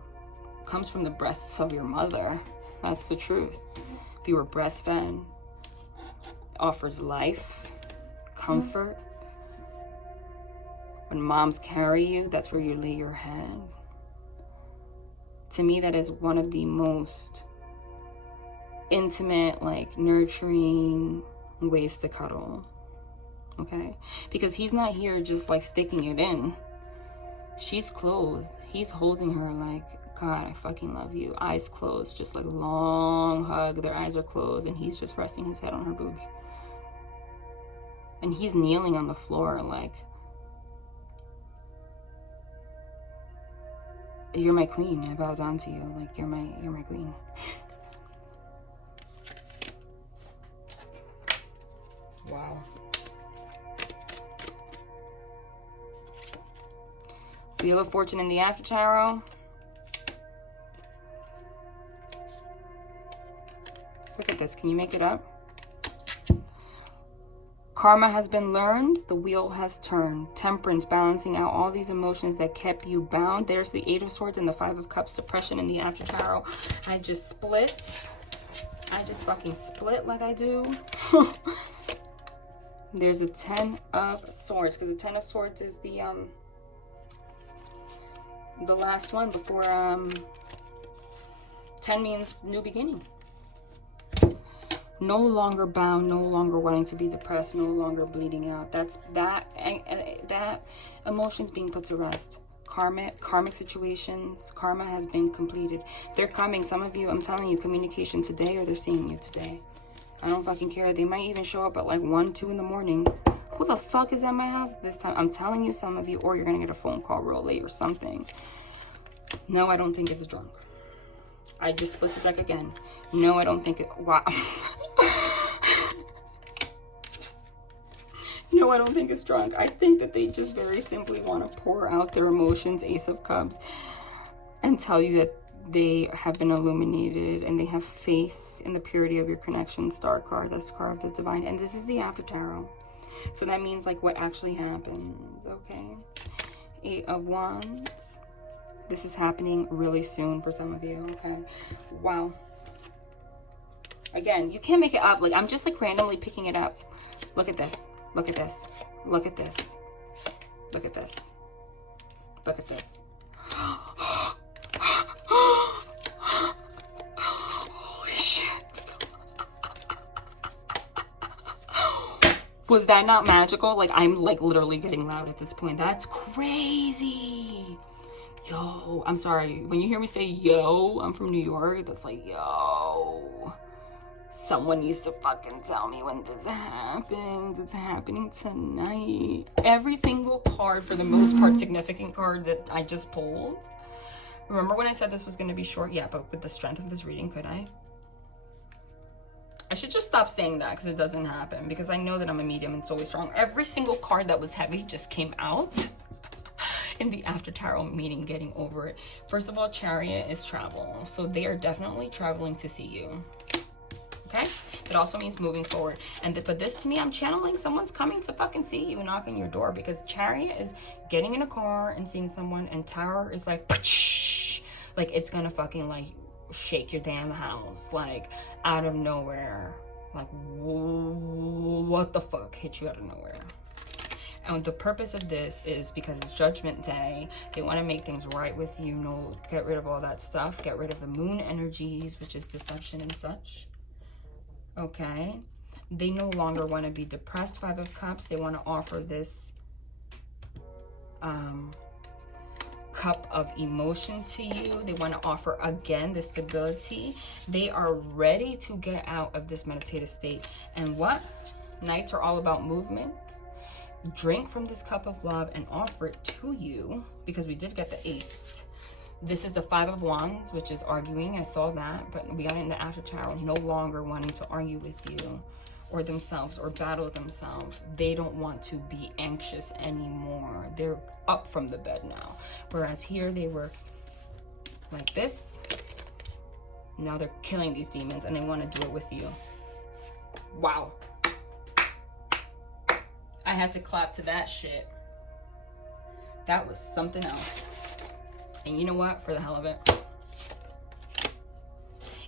comes from the breasts of your mother. That's the truth. If you were breastfed, offers life, comfort. When moms carry you, that's where you lay your head. To me, that is one of the most intimate, like, nurturing ways to cuddle. Okay? Because he's not here just like sticking it in. She's clothed. He's holding her like, God, I fucking love you. Eyes closed, just like long hug. Their eyes are closed and he's just resting his head on her boobs. And he's kneeling on the floor like, you're my queen. I bow down to you. Like, you're my queen. Wow. Wheel of Fortune in the After Tarot. Look at this. Can you make it up? Karma has been learned. The wheel has turned. Temperance, balancing out all these emotions that kept you bound. There's the Eight of Swords and the Five of Cups. Depression in the After Tarot. I just split. I just fucking split like I do. There's a 10 of Swords, because the 10 of Swords is the last one before 10 means new beginning. No longer bound, no longer wanting to be depressed, no longer bleeding out. That's that emotion's being put to rest. Karmic situations, karma has been completed. They're coming. Some of you, I'm telling you, communication today, or they're seeing you today. I don't fucking care. They might even show up at like 1, 2 in the morning. Who the fuck is at my house at this time? I'm telling you, some of you, or you're gonna get a phone call real late or something. No, I don't think it's drunk. I just split the deck again. No, I don't think it. Wow. No, I don't think it's drunk. I think that they just very simply want to pour out their emotions, Ace of Cups, and tell you that they have been illuminated and they have faith in the purity of your connection. Star card, that's the card of the divine. And this is the after tarot. So that means like what actually happens, okay? 8 of Wands. This is happening really soon for some of you, okay? Wow. Again, you can't make it up. Like, I'm just like randomly picking it up. Look at this. Look at this. Look at this. Look at this. Look at this. Holy shit. Was that not magical? Like, I'm like literally getting loud at this point. That's crazy. Yo, I'm sorry. When you hear me say yo, I'm from New York. That's like, yo. Someone needs to fucking tell me when this happens. It's happening tonight. Every single card, for the most part, significant card that I just pulled. Remember when I said this was going to be short? Yeah, but with the strength of this reading, could I? I should just stop saying that because it doesn't happen. Because I know that I'm a medium and it's always strong. Every single card that was heavy just came out. In the after tarot, meaning getting over it. First of all, Chariot is travel. So they are definitely traveling to see you. Okay? It also means moving forward. But this to me, I'm channeling someone's coming to fucking see you, knock on your door, because Chariot is getting in a car and seeing someone, and Tower is like it's gonna fucking like shake your damn house, like out of nowhere. Like, what the fuck hit you out of nowhere? And the purpose of this is because it's Judgment Day. They want to make things right with you. No, get rid of all that stuff. Get rid of the moon energies, which is deception and such. Okay, they no longer want to be depressed. 5 of Cups. They want to offer this cup of emotion to you. They want to offer again the stability. They are ready to get out of this meditative state. And what? Nights are all about movement. Drink from this cup of love and offer it to you, because we did get the Ace. This is the 5 of Wands, which is arguing. I saw that, but we got it in the after tarot. No longer wanting to argue with you or themselves or battle themselves. They don't want to be anxious anymore. They're up from the bed now. Whereas here they were like this. Now they're killing these demons and they want to do it with you. Wow. I had to clap to that shit. That was something else. And you know what? For the hell of it.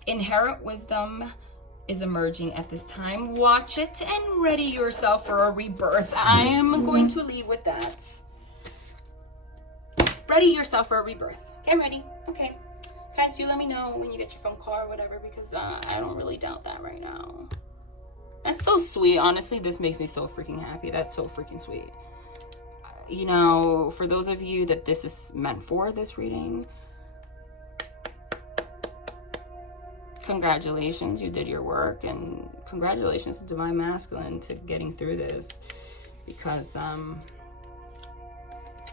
Inherent wisdom is emerging at this time. Watch it and ready yourself for a rebirth. I am going to leave with that. Ready yourself for a rebirth. Get ready. Okay. Guys, you let me know when you get your phone call or whatever, because I don't really doubt that right now. That's so sweet. Honestly, this makes me so freaking happy. That's so freaking sweet. You know, for those of you that this is meant for, this reading, congratulations, you did your work, and congratulations to Divine Masculine to getting through this, because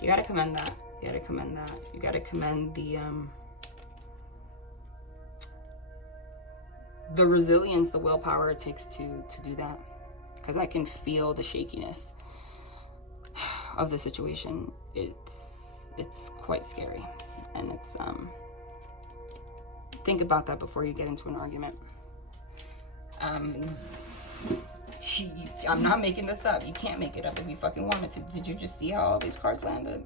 you gotta commend that. You gotta commend that. You gotta commend the resilience, the willpower it takes to do that, because I can feel the shakiness of the situation. It's quite scary, and it's think about that before you get into an argument. I'm not making this up. You can't make it up if you fucking wanted to. Did you just see how all these cards landed?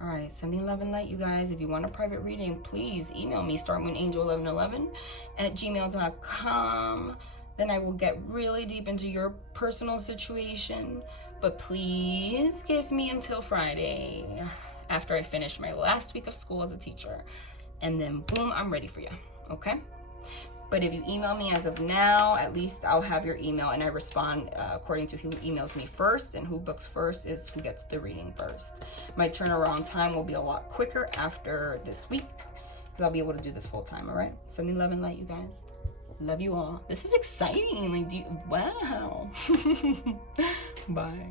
All right, sending love and light, you guys. If you want a private reading, please email me, starmoonangel1111@gmail.com. Then I will get really deep into your personal situation. But please give me until Friday after I finish my last week of school as a teacher. And then boom, I'm ready for you, okay? But if you email me as of now, at least I'll have your email, and I respond according to who emails me first, and who books first is who gets the reading first. My turnaround time will be a lot quicker after this week, because I'll be able to do this full time, all right? Sending love and light, you guys. Love you all. This is exciting. Like, wow. Bye.